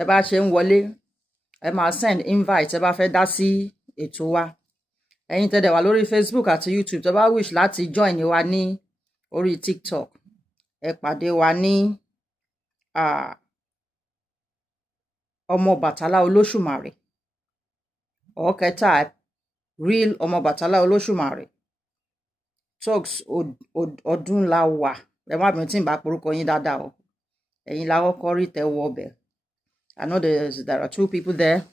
Ẹ bá ṣe ń wọlé, ẹ máa send invite ẹ bá fẹ́ dá sí ètò wa. Ẹ̀yin tẹ́ dẹ̀ wà lórí Facebook àti YouTube tó bá wish láti join wa ní orí TikTok. Ẹ pàdé wa ní ọmọ Bàtálá Olóṣùmarè. Okay, type real ọmọ Bàtálá Olóṣùmarè. Talks ọdún la wà. Ẹ má bínú tí n bá porúkọ yín dáadáa o. Ẹ̀yin la kọ́kọ́ rí tẹ́ wọ ọbẹ̀. I know there are 2 people there.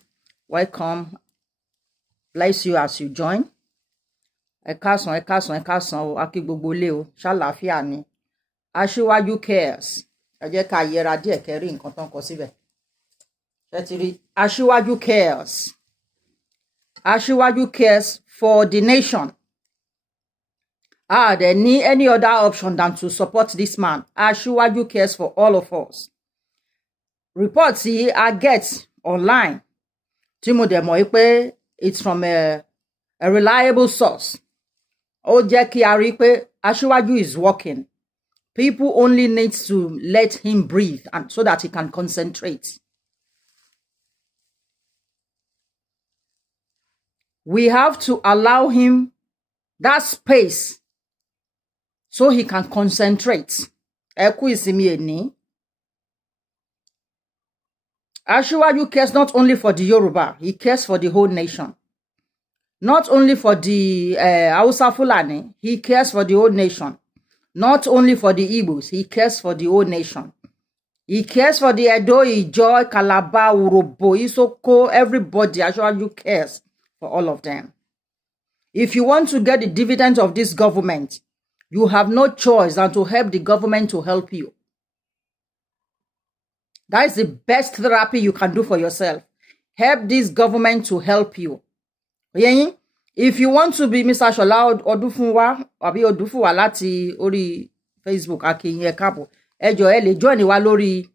Welcome. Bless you as you join. Ẹ káàsán o. A kí gbogbo ilé o. Ṣàlàáfíà ni. Asiwaju cares. Ẹ jẹ́ ká yẹra díẹ̀ kẹ́rí nǹkan tán kọ síbẹ̀. Ẹ ti rí Asiwaju cares. Asiwaju cares for the nation. There need any other option than to support this man. Asiwaju cares for all of us. Reports I get online. Tí mo dẹ̀ mọ̀ pé it's from a reliable source. Ó jẹ́ kí a rí pé Asiwaju is working. People only need to let him breathe and so that he can concentrate. We have to allow him that space so he can concentrate. Ẹ kú ìsinmi ẹni. Asiwaju cares not only for the Yoruba, he cares for the whole nation. Not only for the Hausa Fulani, he cares for the whole nation. Not only for the Igbos, he cares for the whole nation. He cares for the Edo, Ijaw, Calabar, Urhobo, Isoko, everybody. Asiwaju cares for all of them. If you want to get the dividends of this government, you have no choice than to help the government to help you. That is the best therapy you can do for yourself. Help this government to help you. If you want to be Mr. Shola Odufunwa, àbí Odufunwa láti orí Facebook, Akin Ekapo, ẹ jọ̀ọ́ ẹ lè join wa lórí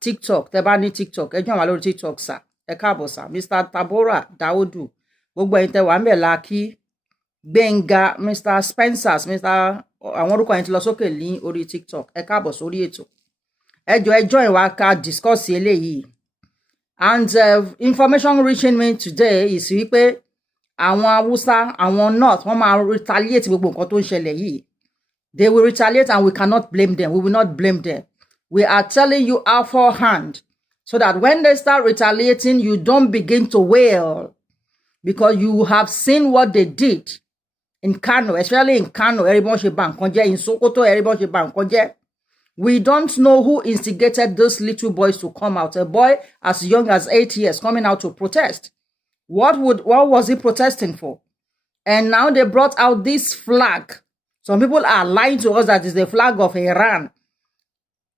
TikTok. Tẹ́ bá ní TikTok, ẹ join wa lórí TikTok sir. Ẹ káàbọ̀ sir. Mr. Tabora Daudu, gbogbo ẹ̀yin tẹ́ wà ńbẹ̀ la kí. Benga, Mr. Spencers, Mr. àwọn orúkọ yẹn ti lọ sókè ní orí TikTok. Ẹ káàbọ̀ sórí ètò. Ẹ jọ̀ọ́ ẹ join wa ká discuss eléyìí. And information reaching me today is wípé àwọn Hausa, àwọn North, wọ́n máa retaliate gbogbo nǹkan tó ń ṣẹlẹ̀ yìí. They will retaliate and we cannot blame them. We will not blame them. We are telling you our forehand so that when they start retaliating, you don't begin to wail because you have seen what they did in Kano, especially in Kano. Everyone should ban konje. In Sokoto, everyone should ban konje. We don't know who instigated those little boys to come out. A boy as young as 8 years coming out to protest. What was he protesting for? And now they brought out this flag. Some people are lying to us that it's the flag of Iran.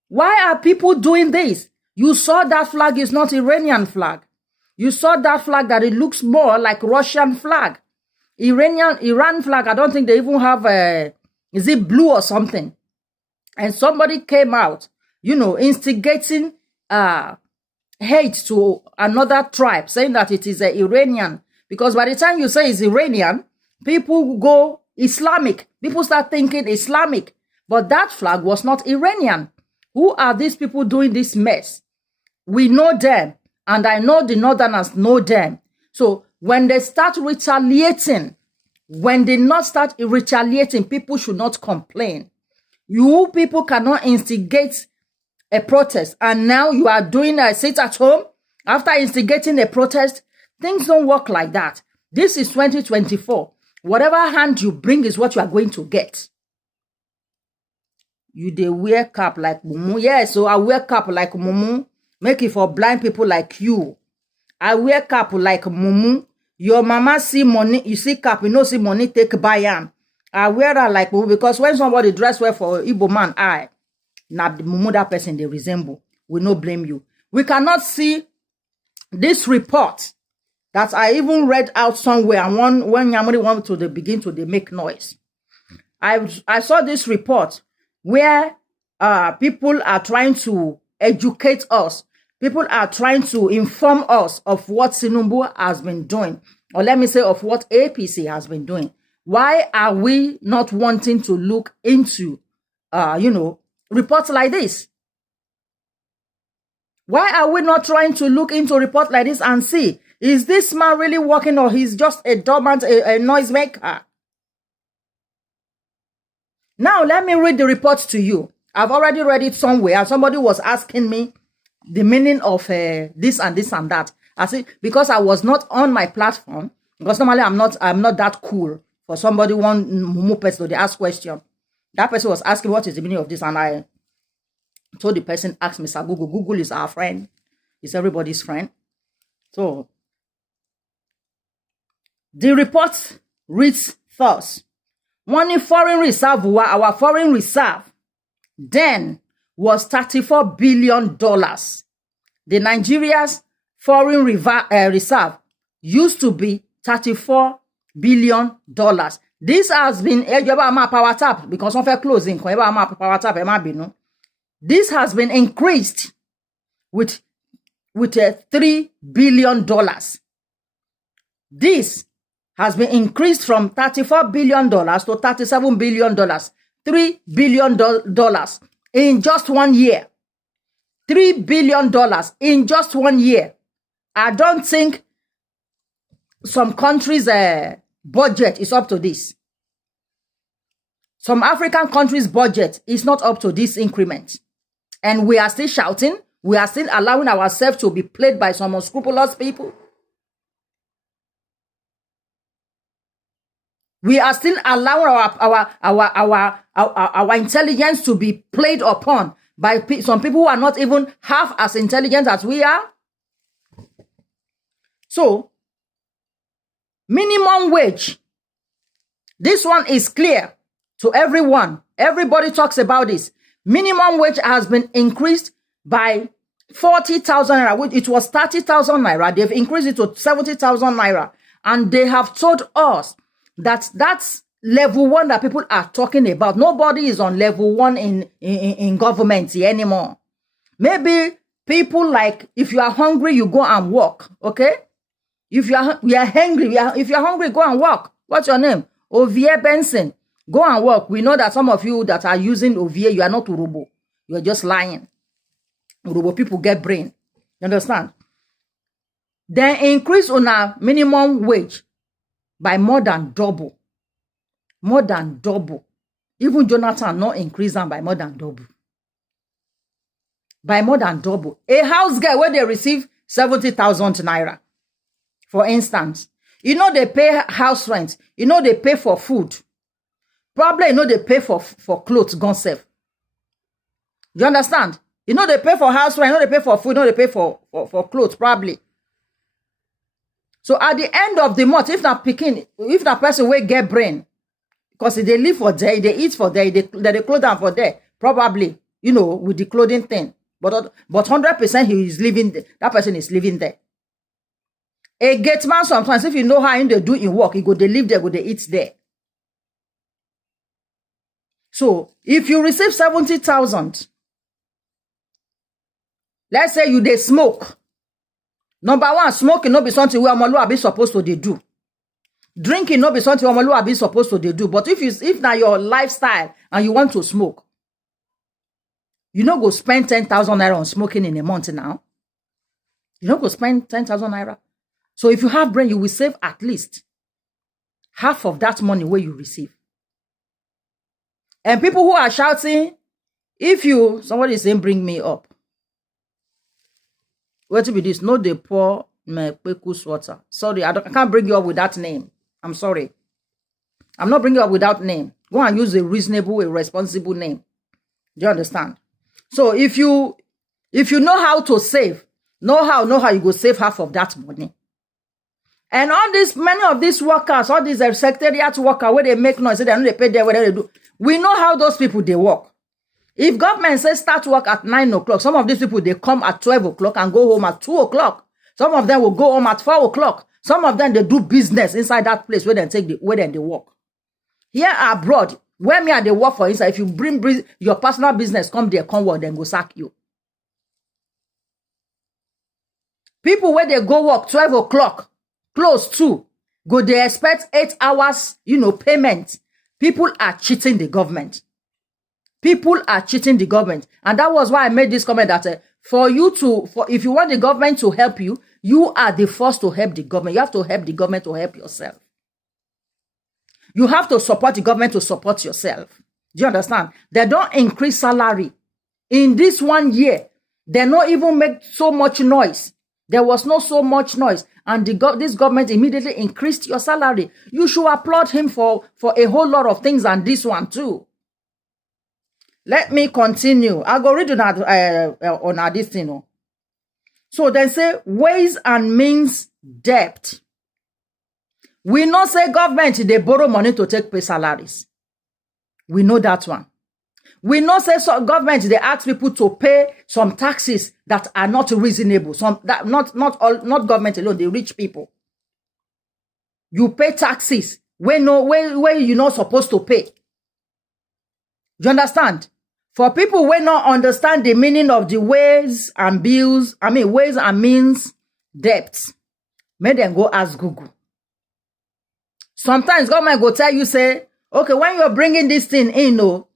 Why are people doing this? You saw that flag is not Iranian flag. You saw that flag that it looks more like Russian flag. Iran flag, I don't think they even have is it blue or something? And somebody came out, instigating hate to another tribe, saying that it is Iranian. Because by the time you say it's Iranian, people go Islamic. People start thinking Islamic. But that flag was not Iranian. Who are these people doing this mess? We know them. And I know the Northerners know them. So when they start retaliating, people should not complain. You people cannot instigate a protest. And now you are doing a sit at home after instigating a protest. Things don't work like that. This is 2024. Whatever hand you bring is what you are going to get. You dey wear cap like mumu. Yes, so I wear cap like mumu. Make it for blind people like you. I wear cap like mumu. Your mama see money, you see cap, you know see money, take buy am. I wear her like mumu because when somebody dress well for Igbo man, now the mumu that person they resemble. We no blame you. We cannot see this report that I even read out somewhere. And when Yamuri want to begin to make noise. I saw this report where people are trying to educate us. People are trying to inform us of what Tinubu has been doing. Or let me say of what APC has been doing. Why are we not wanting to look into, reports like this? Why are we not trying to look into a report like this and see, is this man really working or he's just a dormant, a noisemaker? Now, let me read the report to you. I've already read it somewhere, and somebody was asking me the meaning of this and this and that. I said, because I was not on my platform, because normally I'm not that cool for somebody, one person, to ask question. That person was asking, what is the meaning of this? And I told the person, ask Mr. Google. Google is our friend. It's everybody's friend. So, the report reads thus. One foreign reserve, our foreign reserve then was $34 billion. The Nigeria's foreign reserve used to be $34 billion. This has been power tap because of a closing. Power tap, this has been increased with $3 billion. This has been increased from $34 billion to $37 billion. $3 billion in just 1 year. $3 billion in just 1 year. I don't think some countries' budget is up to this. Some African countries' budget is not up to this increment. And we are still shouting. We are still allowing ourselves to be played by some unscrupulous people. We are still allowing our intelligence to be played upon by some people who are not even half as intelligent as we are. So, minimum wage. This one is clear to everyone. Everybody talks about this. Minimum wage has been increased by 40,000 naira. It was 30,000 naira. They've increased it to 70,000 naira. And they have told us that that's level 1 that people are talking about. Nobody is on level 1 in government here anymore. Maybe people like, if you are hungry, you go and work, okay? If you are hungry, if you're hungry, go and work. What's your name? Ovie Benson. Go and work. We know that some of you that are using Ovie, you are not Urobo. You are just lying. Urobo people get brain. You understand? Then increase on our minimum wage by more than double. More than double. Even Jonathan not increase them by more than double. By more than double. A house girl where they receive 70,000 naira. For instance, you know they pay house rent. You know they pay for food. Probably you know they pay for clothes gone safe. You understand? You know they pay for house rent. You know they pay for food. You know they pay for clothes probably. So at the end of the month, if that person will get brain, because they live for there, they eat for there, they clothe them for there, probably, you know, with the clothing thing. But 100% he is living there. That person is living there. A gate man sometimes, if you know how they do in work, they live there, they eat there. So if you receive 70,000, let's say they smoke. Number 1, smoking no be something where Omoluwa be supposed to do. Drinking no be something where Omoluwa be supposed to do. But if now your lifestyle and you want to smoke, you no go spend 10,000 naira on smoking in a month now. You no go spend 10,000 naira. So if you have brain, you will save at least half of that money where you receive. And people who are shouting, somebody is saying, bring me up. What to be this? No, they pour me pekus water. Sorry, I can't bring you up with that name. I'm sorry. I'm not bringing you up without name. Go and use a reasonable, a responsible name. Do you understand? So if you know how to save, know how you go save half of that money. And many of these workers, all these secretariat workers, where they make noise, they pay their whatever they do. We know how those people they work. If government says start work at 9 o'clock, some of these people, they come at 12 o'clock and go home at 2 o'clock. Some of them will go home at 4 o'clock. Some of them, they do business inside that place where they work. Here abroad, where they work for inside, if you bring your personal business, come there, come work, then go sack you. People where they go work 12 o'clock, close to, go they expect 8 hours, payment. People are cheating the government. People are cheating the government. And that was why I made this comment that if you want the government to help you, you are the first to help the government. You have to help the government to help yourself. You have to support the government to support yourself. Do you understand? They don't increase salary. In this 1 year, they not even make so much noise. There was no so much noise. And this government immediately increased your salary. You should applaud him for a whole lot of things, and this one too. Let me continue. I'll go read on this thing. So they say ways and means debt. We not say government, they borrow money to take pay salaries. We know that one. We not say government, they ask people to pay some taxes that are not reasonable. Not government alone, the rich people. You pay taxes where you're not supposed to pay. You understand? For people who not understand the meaning of the ways and means debts, make them go ask Google. Sometimes government go tell you, say, okay, when you're bringing this thing in, you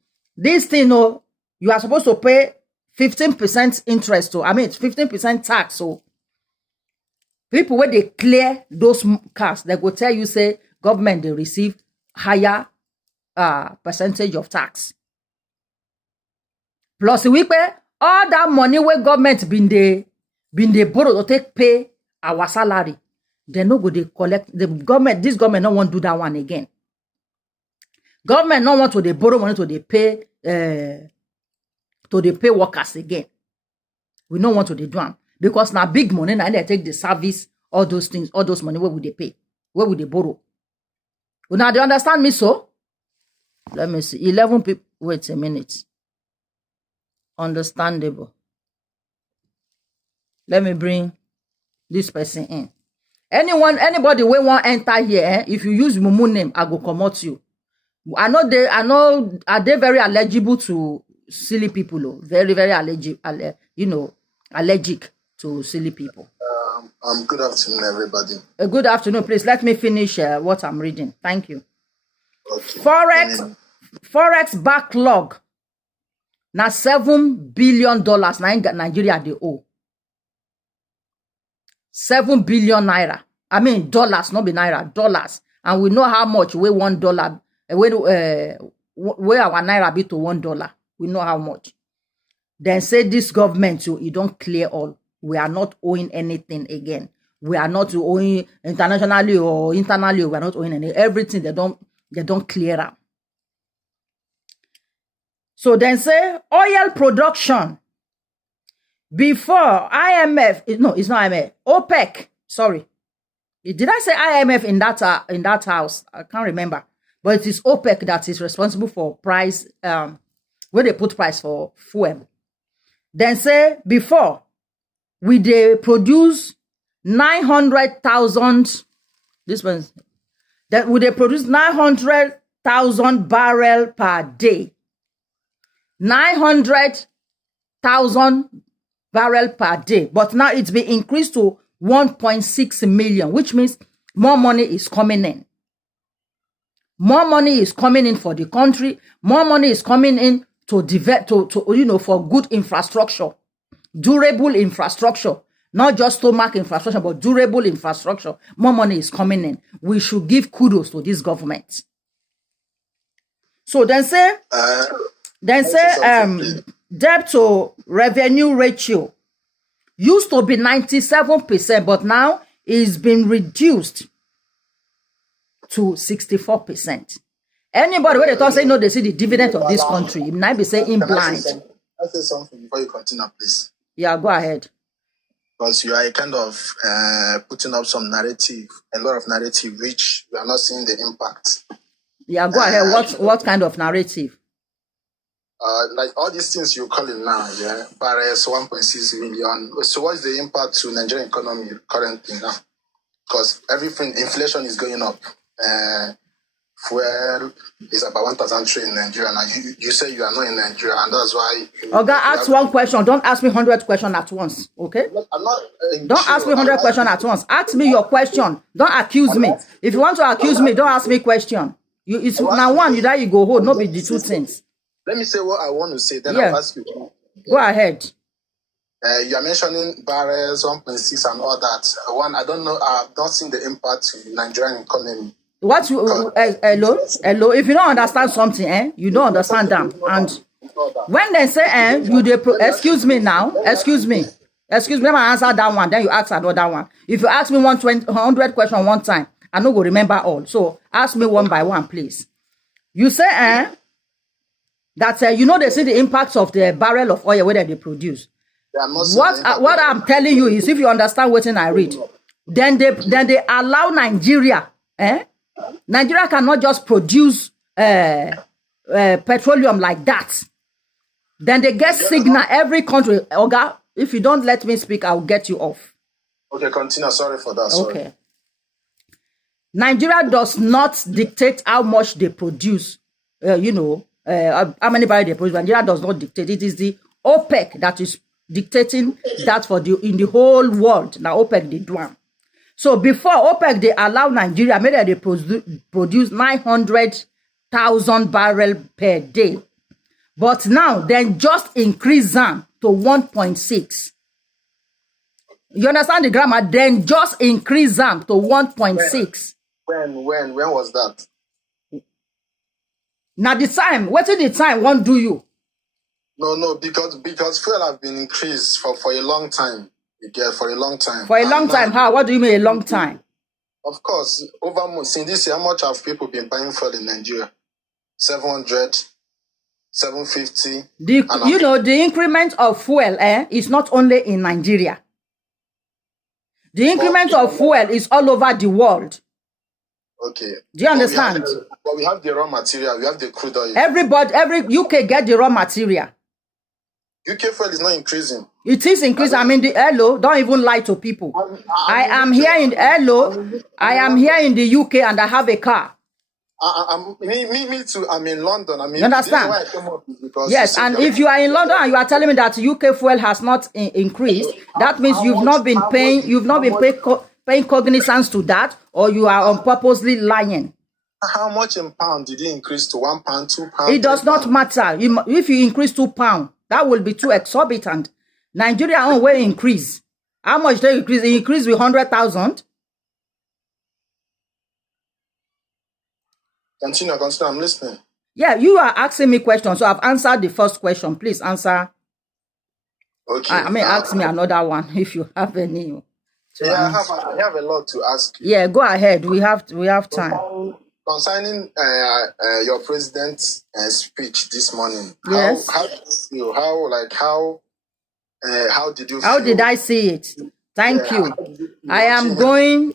are supposed to pay 15% interest, 15% tax. So people, when they clear those cars, they go tell you, say, government, they receive higher percentage of tax. Plus, we pay all that money where government been they borrow to take pay our salary. They no go they collect the government. This government don't want to do that one again. Government don't want to they borrow money to they pay workers again. We don't want to they do them because now big money now they take the service, all those things, all those money. Where would they pay? Where would they borrow? Well, now they understand me so. Let me see. 11 people. Wait a minute. Understandable. Let me bring this person in. Anybody we want enter here, if you use Mumu name, I go promote you. I know are they very eligible to silly people, oh? Very, very allergic to silly people. Good afternoon, everybody. Good afternoon, please. Let me finish what I'm reading. Thank you. Okay. Forex backlog. Now $7 billion now Nigeria they owe. 7 billion naira. I mean dollars, not be naira, dollars. And we know how much we $1, where our naira be to $1. We know how much. Then say this government, you don't clear all. We are not owing anything again. We are not owing internationally or internally. We are not owing any everything. They don't clear up. So then say oil production before IMF. No, it's not IMF. OPEC. Sorry. Did I say IMF in that house? I can't remember. But it is OPEC that is responsible for price, where they put price for fuel. Then say before they produce 900,000. This one that would they produce 900,000 barrels per day. 900,000 barrels per day. But now it's been increased to 1.6 million, which means more money is coming in. More money is coming in for the country. More money is coming in to develop, for good infrastructure, durable infrastructure, not just stomach infrastructure, but durable infrastructure. More money is coming in. We should give kudos to this government. So then say, debt to revenue ratio used to be 97%, but now it's been reduced to 64%. Anybody when they talk say no, they see the dividend of this country, it might be saying blind. I say something before you continue, please. Yeah, go ahead. Because you are kind of putting up some narrative, a lot of narrative, which we are not seeing the impact. Yeah, go ahead. What kind of narrative? Like all these things you're calling now, yeah, Paris 1.6 million. So what's the impact to Nigerian economy currently now? Because inflation is going up. Fuel is about 1,003 in Nigeria. Now you say you are not in Nigeria, and that's why. Okay, ask one question. Don't ask me 100 questions at once. Okay? I'm not. Don't ask me 100 questions at once. Ask me your question. Don't accuse me. If you want to accuse me, don't ask me question. It's now one you go hold. Not be the two things. Let me say what I want to say. Then I'll ask you. Go ahead. You are mentioning barrels, 1.6 and all that. One, I don't know, I've not seen the impact to Nigerian economy. What you hello? If you don't understand something, you don't understand them. And when they say excuse me now, excuse me. Let me answer that one, then you ask another one. If you ask me 100 questions one time, I no go remember all. So ask me one by one, please. You say that they see the impacts of the barrel of oil where they produce. What I'm telling you is, if you understand what I read, then they allow Nigeria. Nigeria cannot just produce petroleum like that. Then they get signal every country. Oga, if you don't let me speak, I will get you off. Okay, continue. Sorry for that. Sorry. Okay. Nigeria does not dictate how much they produce. How many barrels they produce. Nigeria does not dictate. It is the OPEC that is dictating that in the whole world. Now OPEC they do one. So before OPEC they allow Nigeria, maybe they produce 900,000 barrels per day. But now then just increase them to 1.6. You understand the grammar? Then just increase them to 1.6. When was that? Now the time, what is the time won't do you? No, because fuel have been increased for a long time. You get for a long time. For a long time, how? What do you mean a long time? Of course, since this year, how much have people been buying fuel in Nigeria? 700, 750. The increment of fuel is not only in Nigeria. The increment of fuel is all over the world. Okay. Do you understand? But we have the raw material. We have the crude oil. Every UK get the raw material. UK fuel is not increasing. It is increasing. I mean, don't even lie to people. I am here in the UK and I have a car. Me too. I'm in London. You understand? Yes, and if you are in London and you are telling me that UK fuel has not increased, that means you've not been paying cognizance to that, or you are purposely lying. How much in pound did it increase to? £1, £2? It does not matter. If you increase £2, that will be too exorbitant. Nigeria will increase. How much they increase? It increased with 100,000. Continue, I'm listening. Yeah, you are asking me questions, so I've answered the first question. Please answer. Okay. Ask me another one if you have any. I have a lot to ask you. Yeah, go ahead. We have time. Concerning your president's speech this morning. Yes. How did you feel? How did you feel? How did I see it? Thank you. I am going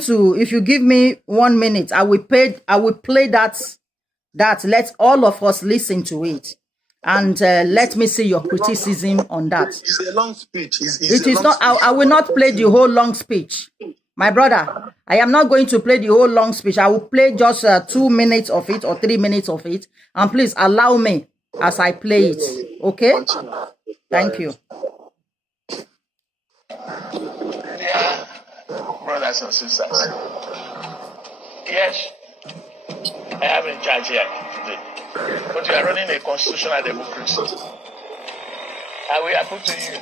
to, if you give me 1 minute, I will play that. Let all of us listen to it. And let me see your criticism on that. It's a long speech. I will not play the whole long speech. My brother, I am not going to play the whole long speech. I will play just 2 minutes of it or 3 minutes of it. And please allow me as I play it. Okay? Thank you. Yeah, brothers and sisters. Yes, I am in charge here today. But you are running a constitutional democracy. I will appeal to you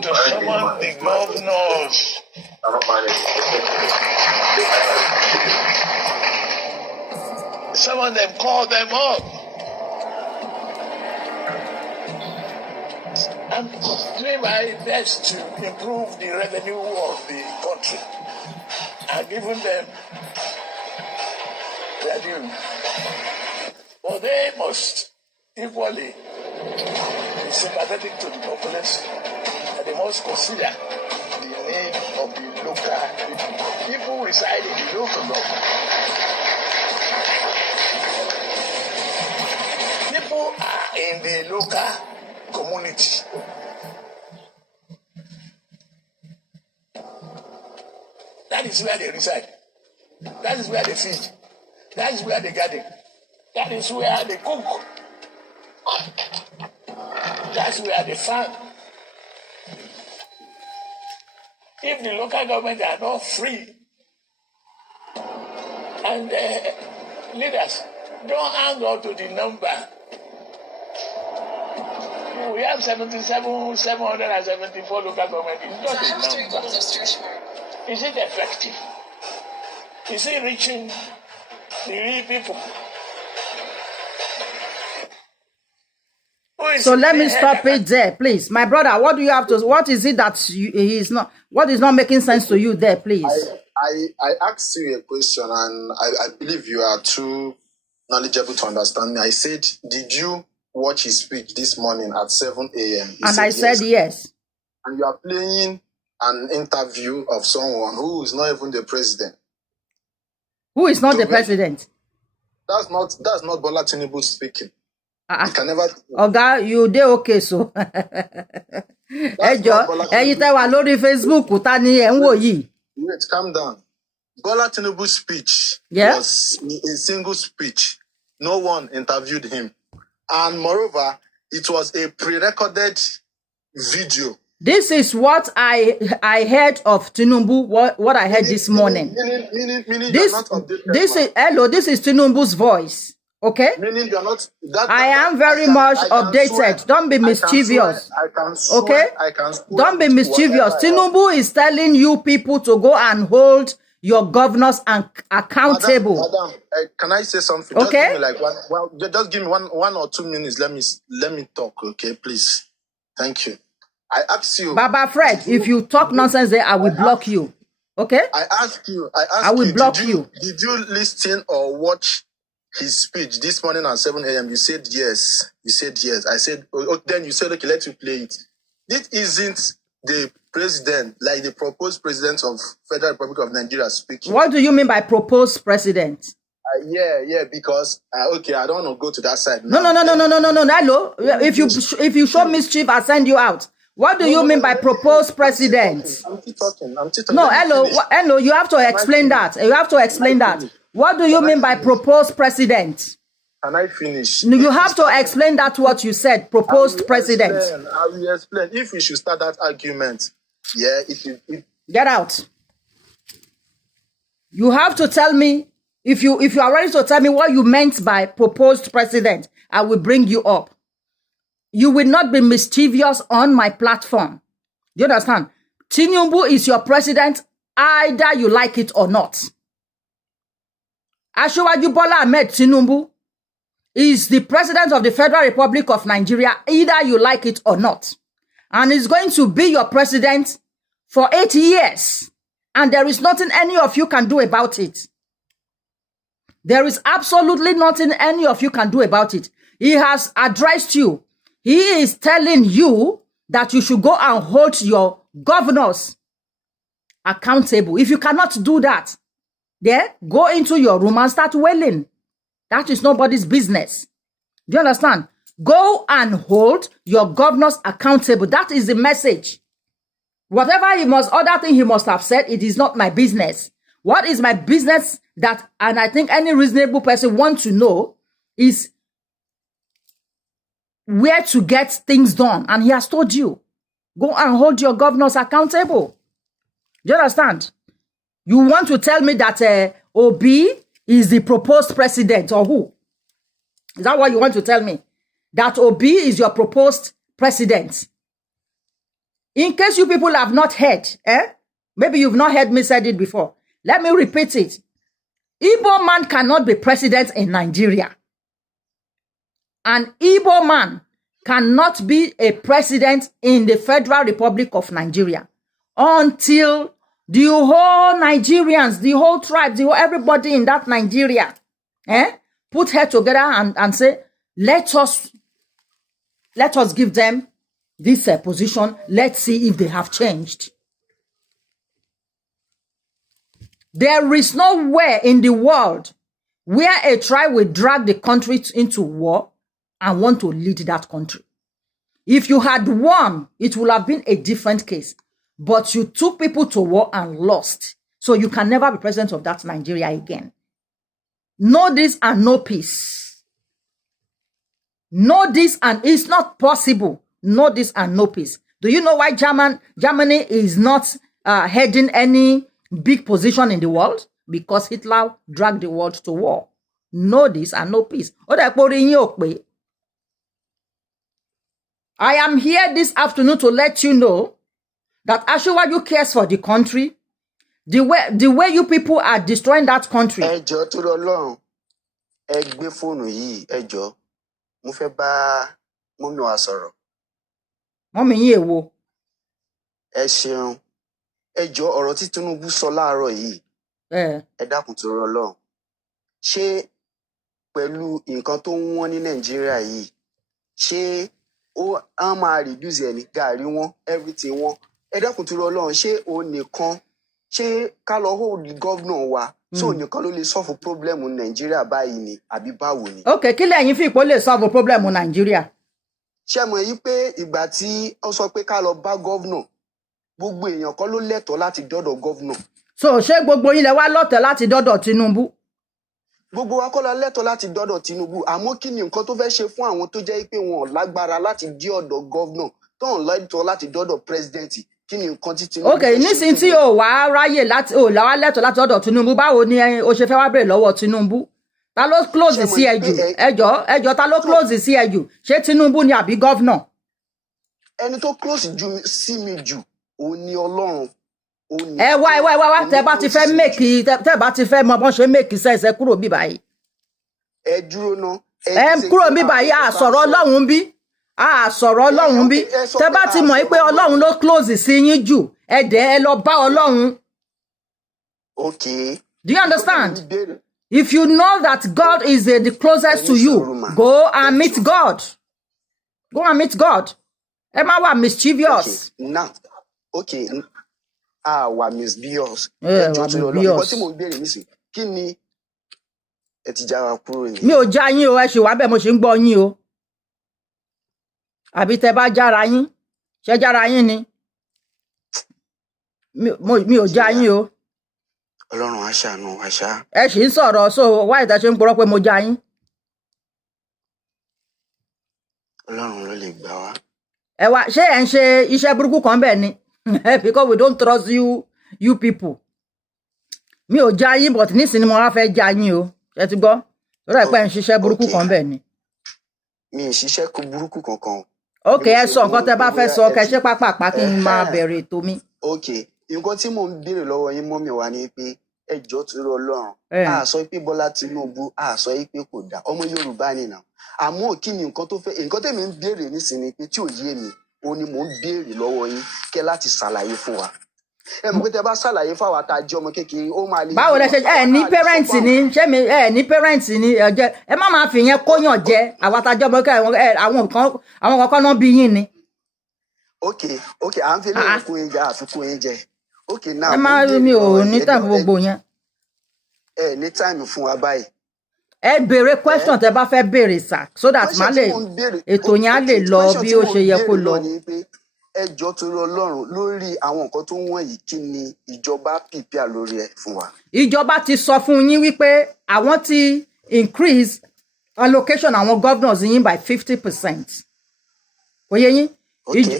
to summon the governors. Some of them call them up. I'm doing my best to improve the revenue of the country. I'm giving them their due. But they must equally be sympathetic to the populace, and they must consider the need of the local people. People reside in the local government. People are in the local community. That is where they reside. That is where they feed. That is where they garden. That is where they cook. That's where they farm. If the local government are not free, and leaders don't hang on to the number, We have 774 local government. It's not a number. Is it effective? Is it reaching the real people? So let me stop it there, please. My brother, what do you have to, what is it that what is not making sense to you there, please? I asked you a question and I believe you are too knowledgeable to understand me. I said, did you watch his speech this morning at 7 a.m.? And I said yes. And you are playing an interview of someone who is not even the president. Who is not the president? That's not Bola Tinubu speaking. You can never. Oga, you dey okay so. You tell wa lórí Facebook ta ni ẹ ń wò yìí. Wait, calm down. Bola Tinubu's speech was a single speech. No one interviewed him. And moreover, it was a pre-recorded video. This is what I heard of Tinubu, what I heard this morning. Meaning this is Tinubu's voice. Okay? Meaning you are not. I am very much updated. Don't be mischievous. Okay? Don't be mischievous. Tinubu is telling you people to go and hold your governors accountable. Madam, can I say something? Okay. Just give me one or 2 minutes. Let me talk. Okay, please. Thank you. I asked you, Baba Fred. If you talk nonsense, there I will block you. Okay? I will block you. Did you listen or watch his speech this morning at 7 a.m.? You said yes. I said, then you said, okay, let you play it. This isn't the president, like the proposed president of Federal Republic of Nigeria speaking. What do you mean by proposed president? Because okay, I don't want to go to that side. No. Hello. If you show mischief, I'll send you out. What do you mean by proposed president? I'm still talking. No, hello. You have to explain that. What do you mean by proposed president? Can I finish? You have to explain that what you said, proposed president. I will explain. If we should start that argument, get out. You have to tell me, if you are ready to tell me what you meant by proposed president, I will bring you up. You will not be mischievous on my platform. Do you understand? Tinubu is your president, either you like it or not. Asiwaju Bola Ahmed Tinubu is the president of the Federal Republic of Nigeria, either you like it or not. And is going to be your president for 8 years. And there is nothing any of you can do about it. There is absolutely nothing any of you can do about it. He has addressed you. He is telling you that you should go and hold your governors accountable. If you cannot do that, go into your room and start wailing. That is nobody's business. Do you understand? Go and hold your governors accountable. That is the message. Whatever other thing he must have said, it is not my business. What is my business that, and I think any reasonable person wants to know, is where to get things done. And he has told you, go and hold your governors accountable. Do you understand? You want to tell me that Obi is the proposed president, or who? Is that what you want to tell me? That Obi is your proposed president? In case you people have not heard, maybe you've not heard me said it before. Let me repeat it. Igbo man cannot be president in Nigeria. An Igbo man cannot be a president in the Federal Republic of Nigeria until the whole Nigerians, the whole tribe, everybody in that Nigeria, put head together and say, let us give them this position. Let's see if they have changed. There is nowhere in the world where a tribe will drag the country into war and want to lead that country. If you had won, it would have been a different case. But you took people to war and lost. So you can never be president of that Nigeria again. Know this and no peace. Know this and it's not possible. Know this and no peace. Do you know why Germany is not heading any big position in the world? Because Hitler dragged the world to war. Know this and no peace. I am here this afternoon to let you know that Asiwaju cares for the country. The way you people are destroying that country. Ẹ jọ̀ọ́ torí Ọlọ́run, ẹ gbé fóònù yìí, ẹ jọ̀ọ́. Mo fẹ́ bá mọ́mì wa sọ̀rọ̀. Mọ́mì yín èwo. Ẹ ṣeun. Ẹ jọ̀ọ́ ọ̀rọ̀ tí Tinubu sọ láàárọ̀ yìí. Ẹ dákun torí Ọlọ́run. Ṣé pẹ̀lú nǹkan tó ń wọ́n ní Nàìjíríà yìí, ṣé á máa reduce ẹ̀ ní gàrí wọn, everything wọn? Ẹ dákun torí Ọlọ́run, ṣé òun nìkan, ṣé ká lọ hold governor wa, so nìkan ló lè solve problem Nàìjíríà báyìí ni àbí báwo ni? Okay, kí lẹ́yìn fi ipò lè solve problem Nàìjíríà? Ṣé mọ̀ yí pé ìgbà tí ó sọ pé ká lọ bá governor, gbogbo èèyàn kọ́ ló lẹ́tọ̀ọ́ láti dọ́dọ̀ governor. So ṣé gbogbo yín lẹ wá lọ́tẹ̀ láti dọ́dọ̀ Tinubu? Gbogbo wa kọ́ la lẹ́tọ̀ọ́ láti dọ́dọ̀ Tinubu, àmọ́ kí ni nǹkan tó fẹ́ ṣe fún àwọn tó jẹ́ pé wọn ò lágbára láti dí ọ̀dọ̀ governor, tó ń lẹ́tọ̀ọ́ láti dọ́dọ̀ president? Kí ni nǹkan tí Tinubu? Okay, nísìnyí tí o wá ráyè láti o làwa lẹ́tọ̀ọ́ láti dọ́dọ̀ Tinubu, báwo ni o ṣe fẹ́ wá béèrè lọ́wọ́ Tinubu? Ta ló close sí ẹ jù? Ẹjọ́ ta ló close sí ẹ jù? Ṣé Tinubu ni àbí governor? Ẹni tó close jù sí mi jù òun ni Ọlọ́run. Ẹ wá tẹ́ bá ti fẹ́ make tẹ́ bá ti fẹ́ mọ bọ́n ṣe make sense ẹ kúrò bí báyìí. Ẹ dúró ná. Ẹ kúrò bí báyìí, a sọ̀rọ̀ Ọlọ́run bí. A sọ̀rọ̀ Ọlọ́run bí. Tẹ́ bá ti mọ̀ pé Ọlọ́run ló close sí yín jù, ẹ dẹ̀ ẹ lọ bá Ọlọ́run. Okay. Do you understand? If you know that God is the closest to you, go and meet God. Go and meet God. Ẹ má wà mischievous. Okay. Now, okay. Wà mischievous. Wà mischievous. Nǹkan tí mo ń béèrè nísìnyí, kí ni ẹ ti já wa kúrò ní? Mi ò já yín o, ẹ ṣì wá bẹ́ẹ̀ mo ṣe ń gbọ́ yín o. Àbí tẹ́ bá jára yín, ṣé jára yín ni? Mi ò já yín o. Ọlọ́run á ṣàánú wa ṣá. Ẹ ṣì ń sọ̀rọ̀, so why tẹ́ ṣe ń purọ́ pé mo já yín? Ọlọ́run ló lè gbà wá. Ẹ wá ṣé ẹ ń ṣe iṣẹ́ burúkú kan bẹ́ẹ̀ ni? Because we don't trust you people. Mi ò já yín, but nísìnyí mo wá fẹ́ já yín o. Ẹ ti gbọ́? Lọ́dọ̀ ẹ pé ẹ ń ṣiṣẹ́ burúkú kan bẹ́ẹ̀ ni. Mi ì ṣiṣẹ́ burúkú kankan. Okay, ẹ sọ nǹkan tẹ́ bá fẹ́ sọ, kẹ́ ṣe pápápá kí n máa bẹ̀rẹ̀ ètò mi. Okay, nǹkan tí mò ń béèrè lọ́wọ́ yín mọ́mì wa ni pé ẹ jọ̀ọ́ torí Ọlọ́run. A sọ pé Bọ́lá Tinubu, a sọ pé kò dá, ọmọ Yorùbá ni nà. Àmọ́ kí ni nǹkan tó fẹ́, nǹkan tèmi ń béèrè nísìnyí pé tí ò yé mi, òun ni mò ń béèrè lọ́wọ́ yín kẹ́ láti ṣàlàyé fún wa. Ẹ mọ̀ pé tẹ́ bá ṣàlàyé fáwa tá a jẹ́ ọmọ kékeré, ó máa lè. Báwo lẹ ṣe ní parents ni? Ṣé mi ní parents ni? Ẹ má máa fi yẹn kóyàn jẹ àwa tá a jẹ́ ọmọ kékeré, àwọn kankan náà bí yín ni. Okay, à ń fi lè kún yín jẹ, àfikún yín jẹ. Okay, now. Ẹ má rí mi ò ní time gbogbo yẹn. Ẹ ní time fún wa báyìí. Ẹ béèrè question tẹ́ bá fẹ́ béèrè sà, so that má lè ètò yẹn á lè lọ bí ó ṣe yẹ kó lọ. Ẹ jọ̀ọ́ torí Ọlọ́run lórí àwọn nǹkan tó wọ̀n yìí, kí ni ìjọba prepare lórí ẹ̀ fún wa? Ìjọba ti sọ fún yín wípé àwọn ti increase allocation àwọn governors yín by 50%. Kò yé yín?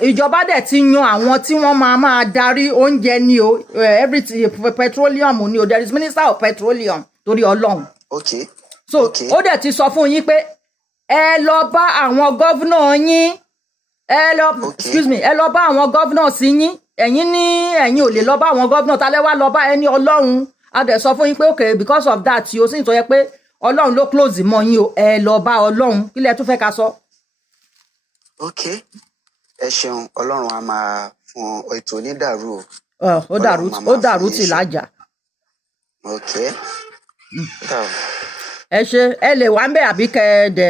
Ìjọba dẹ̀ ti yan àwọn tí wọ́n máa darí oúnjẹ ní o, everything petroleum ní o, there is minister of petroleum torí Ọlọ́run. Okay. So ó dẹ̀ ti sọ fún yín pé ẹ lọ bá àwọn governor yín, ẹ lọ bá àwọn governor sí yín, ẹ̀yin ò lè lọ bá àwọn governor, ta lẹ wá lọ bá ẹni Ọlọ́run. A dẹ̀ sọ fún yín pé okay, because of that o sì ń sọ yẹ pé Ọlọ́run ló close mọ́ yín o, ẹ lọ bá Ọlọ́run. Kí lẹ tún fẹ́ ká sọ? Okay. Ẹ ṣeun, Ọlọ́run á máa fún ètò onídàrú o. Ó dàrú tì lájà. Okay. Ẹ ṣe ẹ lè wá ń bẹ àbí kẹ dẹ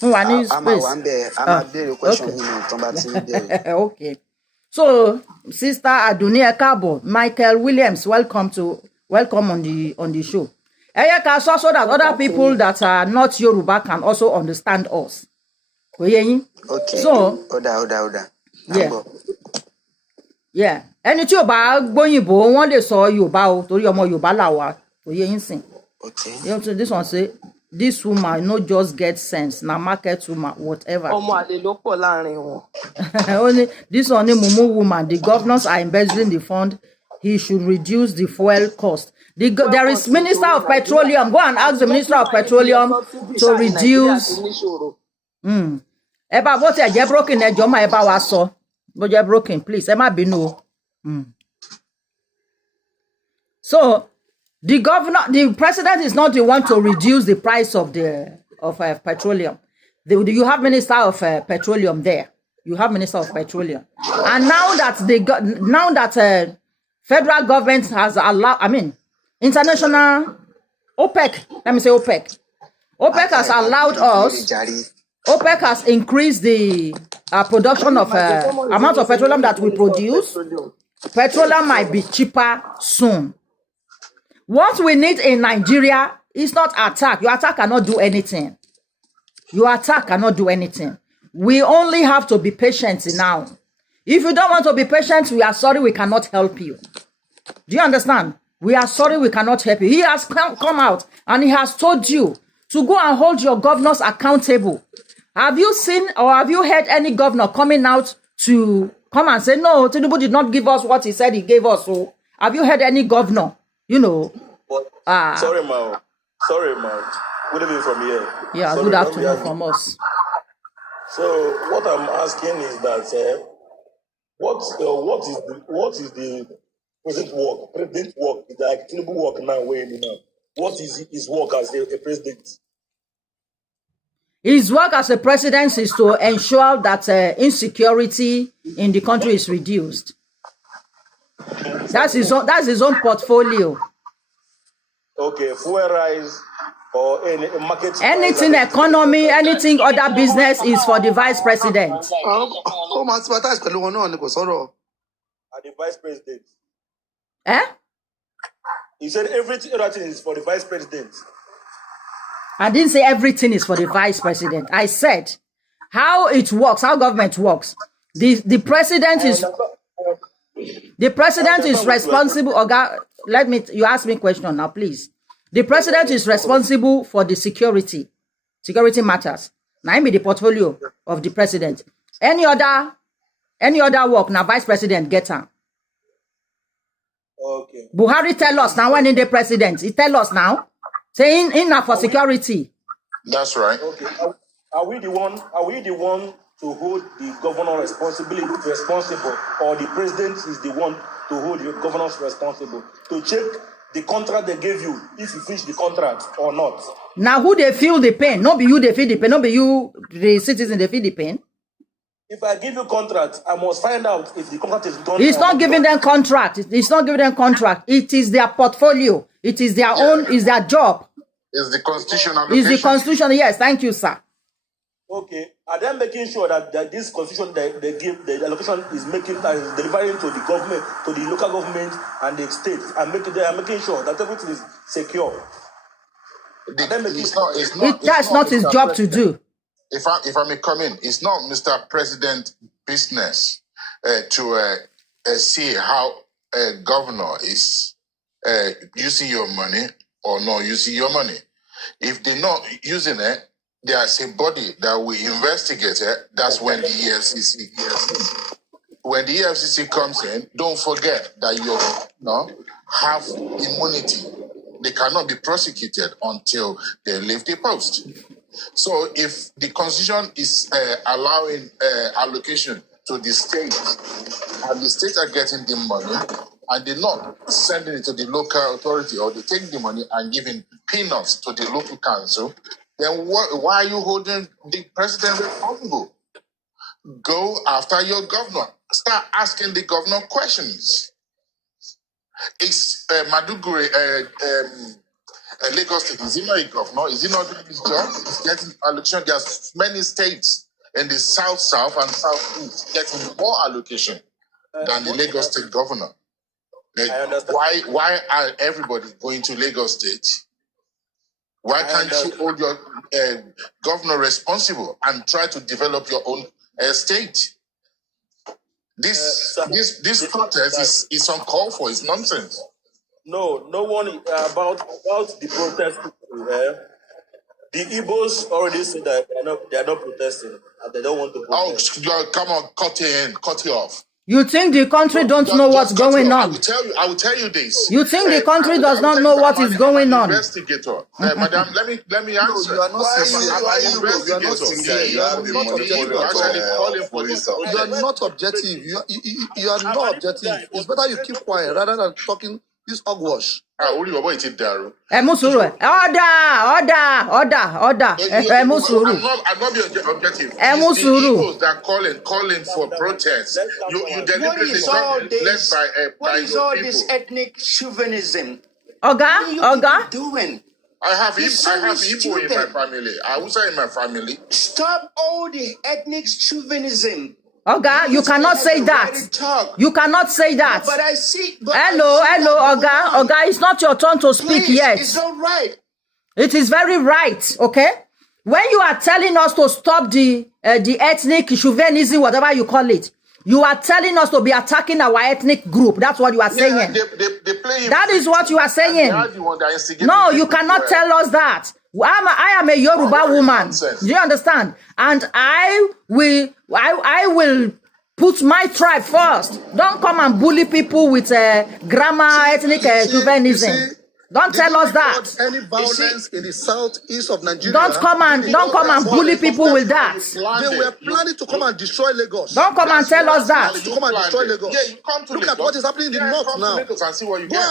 fún wa ní space. A máa wá ń bẹ, a máa béèrè question nínú tán bá ti ń béèrè. Okay. So Sister Aduni ẹ káàbọ̀, Michael Williams, welcome on the show. Ẹ yẹ ká sọ so that other people that are not Yoruba can also understand us. Kò yé yín? Okay. So Oda. Yeah. Ẹni tí ò bá gbóyìnbó wọ́n lè sọ Yorùbá o torí ọmọ Yorùbá là wá. Kò yé yín sìn. Okay. You know, so this one say this woman no just get sense, na market woman whatever. Ọmọ àlè ló pọ̀ láàrin wọn. Only this one the mumu woman, the governors are embezzling the fund. He should reduce the fuel cost. There is Minister of Petroleum. Go and ask the Minister of Petroleum to reduce. Eba what e broken e joma eba wa so. But you're broken, please. Emma Binu. So the president is not the one to reduce the price of petroleum. You have minister of petroleum there. You have minister of petroleum, and now that federal government has allowed, international OPEC. Let me say OPEC. OPEC has allowed us. OPEC has increased the production of amount of petroleum that we produce. Petroleum might be cheaper soon. What we need in Nigeria is not attack. Your attack cannot do anything. Your attack cannot do anything. We only have to be patient now. If you don't want to be patient, we are sorry we cannot help you. Do you understand? We are sorry we cannot help you. He has come out and he has told you to go and hold your governors accountable. Have you seen or have you heard any governor coming out to come and say, no, Tinubu did not give us what he said he gave us? So have you heard any governor, Sorry, ma. Good evening from here. Yeah, sorry, good afternoon from us. So what I'm asking is that what is the president work? Is like Tinubu work now where now? What is his work as a president? His work as a president is to ensure that insecurity in the country is reduced. That's his own portfolio. Okay, fuel rise or any market. Anything economy, anything other business is for the vice president. Are the vice president? He said everything other thing is for the vice president. I didn't say everything is for the vice president. I said how it works, how government works. The president is responsible. You ask me a question now, please. The president is responsible for the security matters. Now, be the portfolio of the president. Any other work now, vice president get on. Okay. Buhari tell us now when in the president. He tell us now, saying in for security. That's right. Okay. Are we the one to hold the governor responsible, or the president is the one to hold the governors responsible to check the contract they gave you, if you finish the contract or not? Now who they feel the pain? Not be you they feel the pain, not be you the citizen they feel the pain. If I give you contract, I must find out if the contract is done. It's not giving them contract. It's not giving them contract. It is their portfolio. It is their own. It's their job. It's the constitutional. It's the constitution. Yes, thank you, sir. Okay, are they making sure that this constitution they give the allocation is delivering to the government, to the local government and the state, and they are making sure that everything is secure? That's not his job to do. If I may come in, it's not Mr. President business to see how a governor is using your money or not using your money. If they're not using it, there's a body that will investigate it. That's when the EFCC. When the EFCC comes in, don't forget that you have immunity. They cannot be prosecuted until they leave the post. So if the constitution is allowing allocation to the state, and the states are getting the money, and they're not sending it to the local authority, or they take the money and giving peanuts to the local council, then why are you holding the president responsible? Go after your governor. Start asking the governor questions. Is Maduguri, Lagos State, is he not a governor? Is he not doing his job? He's getting allocation. There's many states in the south and southeast getting more allocation than the Lagos State governor. Why are everybody going to Lagos State? Why can't you hold your governor responsible and try to develop your own state? This protest is uncalled for. It's nonsense. No one about the protest. The Igbos already said that they are not protesting and they don't want to protest. Oh, come on, cut you off. You think the country don't know what's going on? I will tell you this. You think the country does not know what is going on? Investigator. Madam, let me answer. You are not objective. You are not objective. It's better you keep quiet rather than talking this hogwash. Order. I'm not being objective. It's the Igbos that calling for protests. You deliberately led by your people. This ethnic chauvinism? Oga. Doing? I have Igbo in my family. Hausa in my family. Stop all the ethnic chauvinism. Oga, you cannot say that. You cannot say that. No, but I see. Hello, Oga. Oga, it's not your turn to speak yet. It's not right. It is very right, okay? When you are telling us to stop the ethnic chauvinism, whatever you call it, you are telling us to be attacking our ethnic group. That's what you are saying. That is what you are saying. No, you cannot tell us that. I am a Yoruba woman. Do you understand? And I will put my tribe first. Don't come and bully people with grammar, ethnic chauvinism. Don't tell us that. Any violence in the southeast of Nigeria. Don't come and bully people with that. They were planning to come and destroy Lagos. Don't come and tell us that. To come and destroy Lagos. Yeah, you come to Look at what is happening in the north now. Go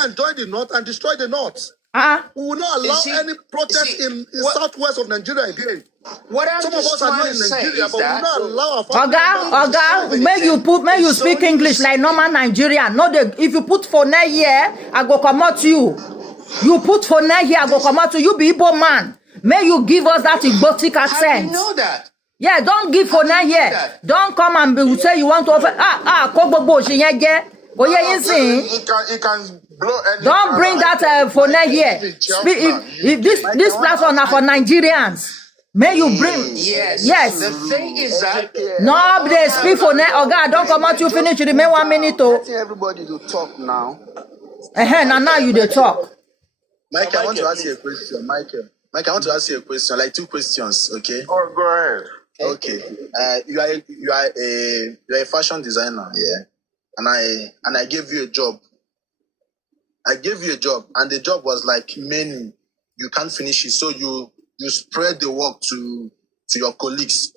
and join the north and destroy the north. We will not allow any protest in southwest of Nigeria again. Some of us are not in Nigeria, but we will not allow our Oga, may you speak English like normal Nigerian. No, if you put for next year, I go come out to you. You put for next year, I go come out to you, be Igbo man. May you give us that Igbotic accent. How do you know that? Yeah, don't give for next year. Don't come and say you want to offer. It can blow any. Don't bring that for next year. If this platform are for Nigerians. May you bring yes. The thing is that no, they speak for next. Oh God, don't come out. You finish. You remain 1 minute. Everybody to talk now. Now you they talk. Mike, I want to ask you a question. Mike, I want to ask you a question, like 2 questions, okay? Oh, go ahead. Okay. You are a fashion designer, yeah? And I gave you a job. And the job was like many. You can't finish it, so you spread the work to your colleagues.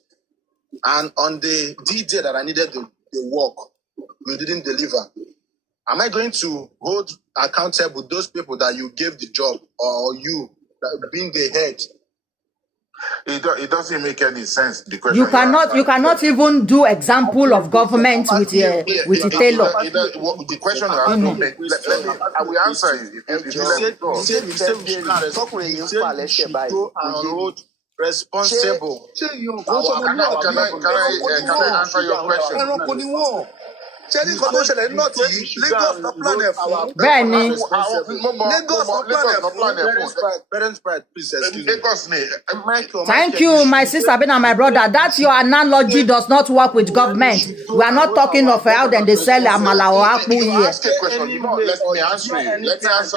And on the day that I needed the work, you didn't deliver. Am I going to hold accountable those people that you gave the job, or you being the head? It doesn't make any sense. The question you cannot even do example of government with Taylor. The question I don't make. I will answer you. You said go and hold responsible. Can I answer your question? Lagos no plan fún. Bẹ́ẹ̀ni. Lagos no plan fún. Parents pride, please excuse me. Thank you, my sister and my brother. That your analogy does not work with government. We are not talking of how then they sell amala or akpu here. Ask a question. Let me answer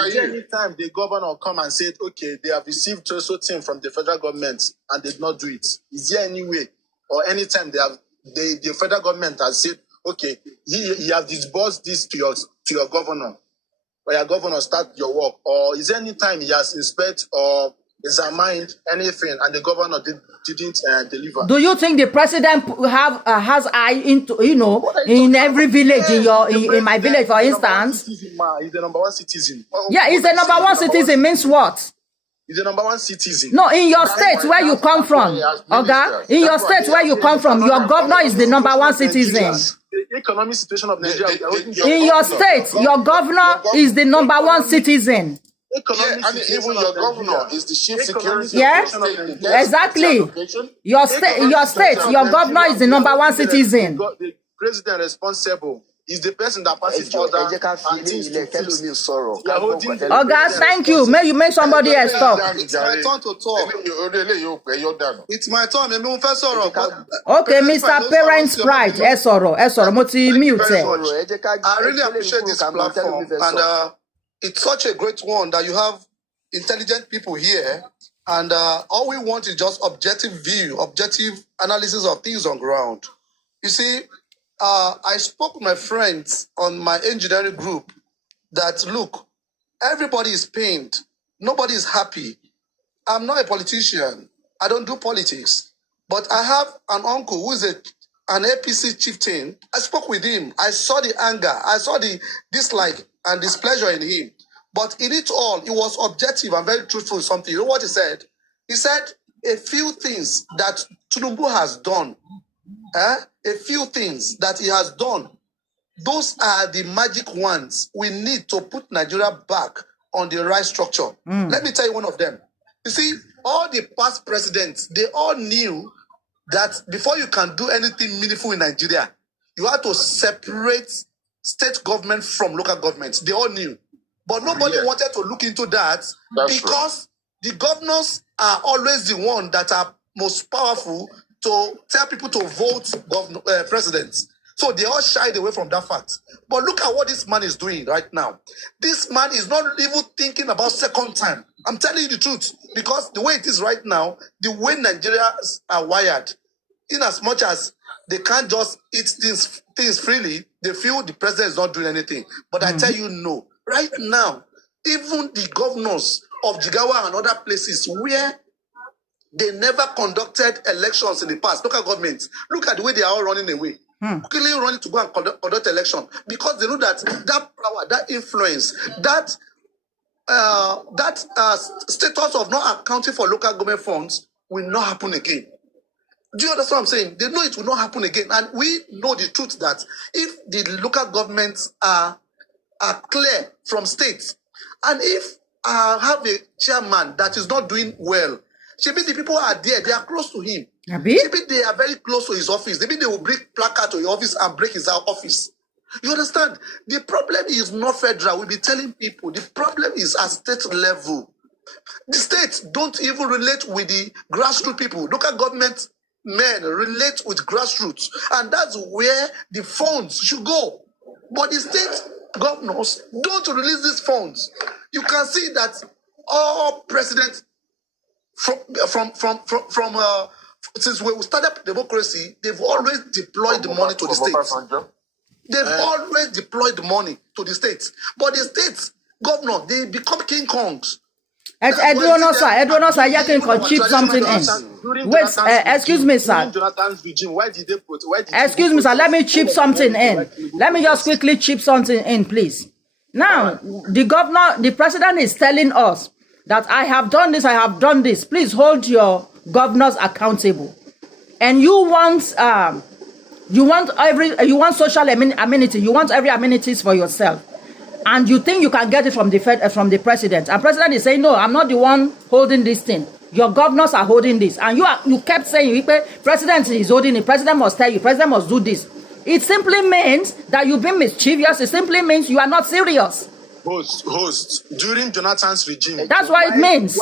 you. Anytime the governor come and said, okay, they have received also thing from the federal government and did not do it. Is there any way, or anytime the federal government has said, okay, you have disbursed this to your governor, or your governor start your work, or is there any time he has inspected or examined anything and the governor didn't deliver? Do you think the president has eye into in every village in my village, for instance? He's the number 1 citizen. Yeah, he's the number 1 citizen means what? He's the number 1 citizen. No, in your state where you come from, okay? In your state where you come from, your governor is the number 1 citizen. The economic situation of Nigeria. In your state, your governor is the number 1 citizen. Yeah, and even your governor is the chief security. Yes, exactly. Your state, your governor is the number 1 citizen. The president responsible is the person that passes order and things to fix. Oh God, thank you. May you make somebody else talk. It's my turn to talk. It's my turn. Okay, Mr. Parents Pride. Esoro, moti mute. I really appreciate this platform, and it's such a great one that you have intelligent people here, and all we want is just objective view, objective analysis of things on ground. You see, I spoke with my friends on my engineering group that, look, everybody is pained. Nobody is happy. I'm not a politician. I don't do politics. But I have an uncle who is an APC chieftain. I spoke with him. I saw the anger. I saw the dislike and displeasure in him. But in it all, he was objective and very truthful in something. You know what he said? He said a few things that Tinubu has done, a few things that he has done, those are the magic ones we need to put Nigeria back on the right structure. Let me tell you one of them. You see, all the past presidents, they all knew that before you can do anything meaningful in Nigeria, you have to separate state government from local government. They all knew. But nobody wanted to look into that because the governors are always the ones that are most powerful to tell people to vote presidents. So they all shied away from that fact. But look at what this man is doing right now. This man is not even thinking about second time. I'm telling you the truth. Because the way it is right now, the way Nigerians are wired, in as much as they can't just eat things freely, they feel the president is not doing anything. But I tell you, no. Right now, even the governors of Jigawa and other places where they never conducted elections in the past, local governments, look at the way they are all running away. Quickly running to go and conduct election because they know that that power, that influence, that status of not accounting for local government funds will not happen again. Do you understand what I'm saying? They know it will not happen again. And we know the truth that if the local governments are clear from states, and if I have a chairman that is not doing well, maybe the people are there, they are close to him. Maybe they are very close to his office. Maybe they will bring placard to your office and break his office. You understand? The problem is not federal. We'll be telling people the problem is at state level. The states don't even relate with the grassroots people. Local government men relate with grassroots. And that's where the funds should go. But the state governors don't release these funds. You can see that all presidents since we started democracy, they've always deployed the money to the states. They've always deployed the money to the states. But the states, governor, they become King Kongs. Edwin, sir, you can chip something in. Wait, excuse me, sir. Excuse me, sir, let me chip something in. Let me just quickly chip something in, please. Now, the president is telling us that I have done this, I have done this. Please hold your governors accountable. And you want social amenity, you want every amenities for yourself. And you think you can get it from the president. And president is saying, no, I'm not the one holding this thing. Your governors are holding this. And you kept saying, president is holding it. President must tell you, president must do this. It simply means that you've been mischievous. It simply means you are not serious. Host, during Jonathan's regime. That's what it means.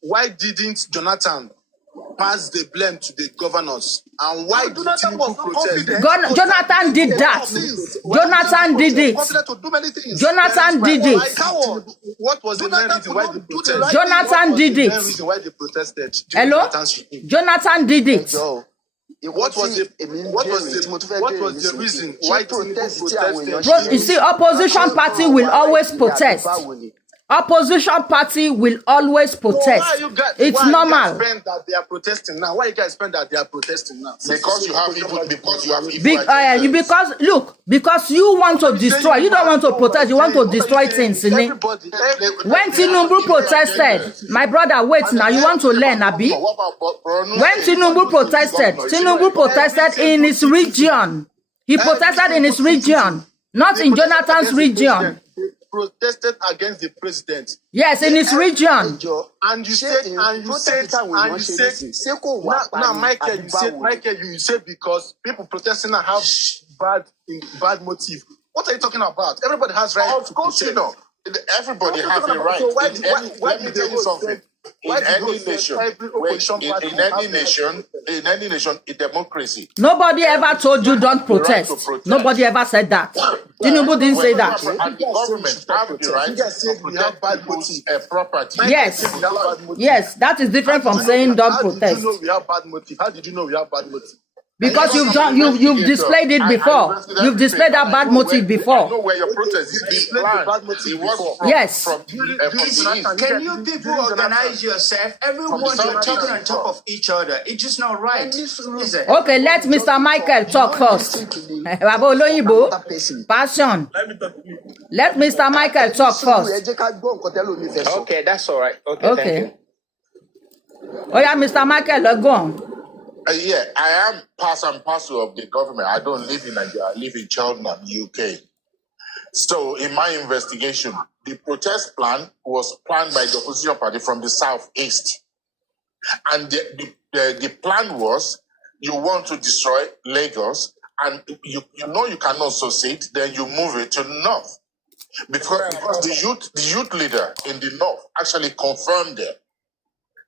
Why didn't Jonathan pass the blame to the governors? And why did Tinubu protest? Jonathan did that. Jonathan did it. Jonathan did it. What was the main reason why they protested? Jonathan did it. Why they protested? Hello? Jonathan did it. What was the reason why Tinubu protested? You see, opposition party will always protest. Opposition party will always protest. It's normal. Why you guys spend that they are protesting now? Why you guys spend that they are protesting now? Because you have evil. Because you want to destroy. You don't want to protest. You want to destroy things. When Tinubu protested, my brother, wait now. You want to learn, Abi? When Tinubu protested in his region. He protested in his region, not in Jonathan's region. Protested against the president. Yes, in his region. And you said, now, Michael, you said because people protesting now have bad motive. What are you talking about? Everybody has right. Of course, you know. Everybody has a right. Let me tell you something. In any nation, in democracy. Nobody ever told you don't protest. Nobody ever said that. Tinubu didn't say that. And the government have the right to protect property. Yes, that is different from saying don't protest. How did you know we have bad motive? How did you know we have bad motive? Because you've displayed it before. You've displayed that bad motive before. I know where your protest is. It was from, yes. Can you people organize yourself? Everyone you're talking on top of each other. It's just not right. Okay, let Mr. Michael talk first. Passion. Let Mr. Michael talk first. Okay, that's all right. Okay. Thank you. Oh yeah, Mr. Michael, go on. Yeah, I am part and parcel of the government. I don't live in Nigeria. I live in Cheltenham, UK. So in my investigation, the protest plan was planned by the opposition party from the southeast. And the plan was, you want to destroy Lagos, and you know you cannot succeed, then you move it to the north. Because the youth leader in the north actually confirmed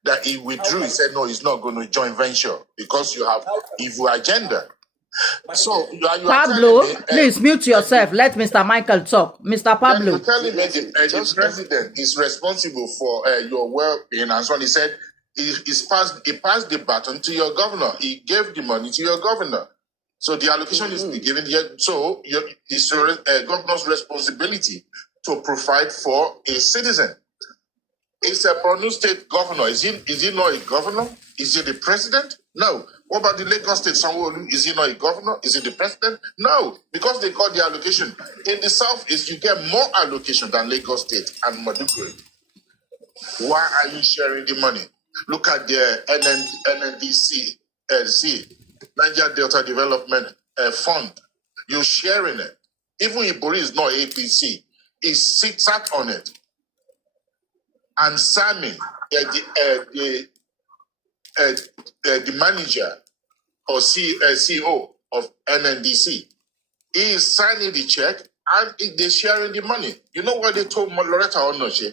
that he withdrew. He said, no, he's not going to join venture because you have evil agenda. So Pablo, please mute yourself. Let Mr. Michael talk. Mr. Pablo. You're telling me the president is responsible for your well-being and so on. He said he passed the baton to your governor. He gave the money to your governor. So the allocation is given here. So it's your governor's responsibility to provide for a citizen. It's a Borno State governor. Is he not a governor? Is he the president? No. What about the Lagos State Sanwo-Olu? Is he not a governor? Is he the president? No. Because they got the allocation. In the south, you get more allocation than Lagos State and Maduguri. Why are you sharing the money? Look at the NNDC, Niger Delta Development Fund. You're sharing it. Even Ibori is not APC. He sits out on it. And Sami, the manager or CEO of NNDC, he is signing the check and they're sharing the money. You know what they told Loretta Onoche?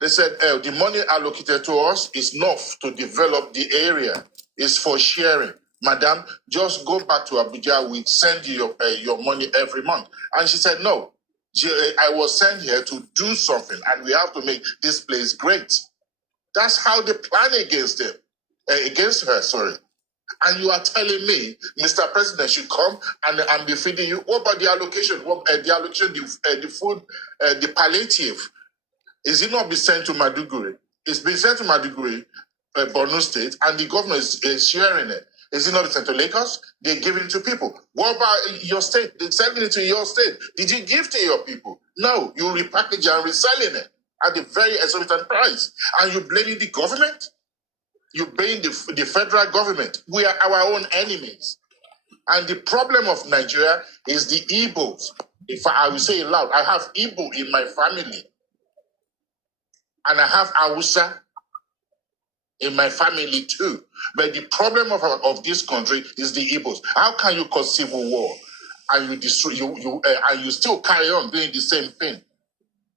They said, the money allocated to us is enough to develop the area. It's for sharing. Madam, just go back to Abuja. We send you your money every month. And she said, no. I was sent here to do something, and we have to make this place great. That's how they plan against her, sorry. And you are telling me, Mr. President should come and be feeding you. What about the allocation? The food, the palliative? Is it not be sent to Maduguri? It's been sent to Maduguri, Borno State, and the governor is sharing it. Is it not sent to Lagos? They give it to people. What about your state? They're sending it to your state. Did you give to your people? No, you repackage and reselling it at a very exorbitant price. And you're blaming the government? You're blaming the federal government. We are our own enemies. And the problem of Nigeria is the Igbos. If I will say it loud, I have Igbo in my family. And I have Hausa in my family too. But the problem of this country is the Igbos. How can you cause civil war and you destroy and you still carry on doing the same thing?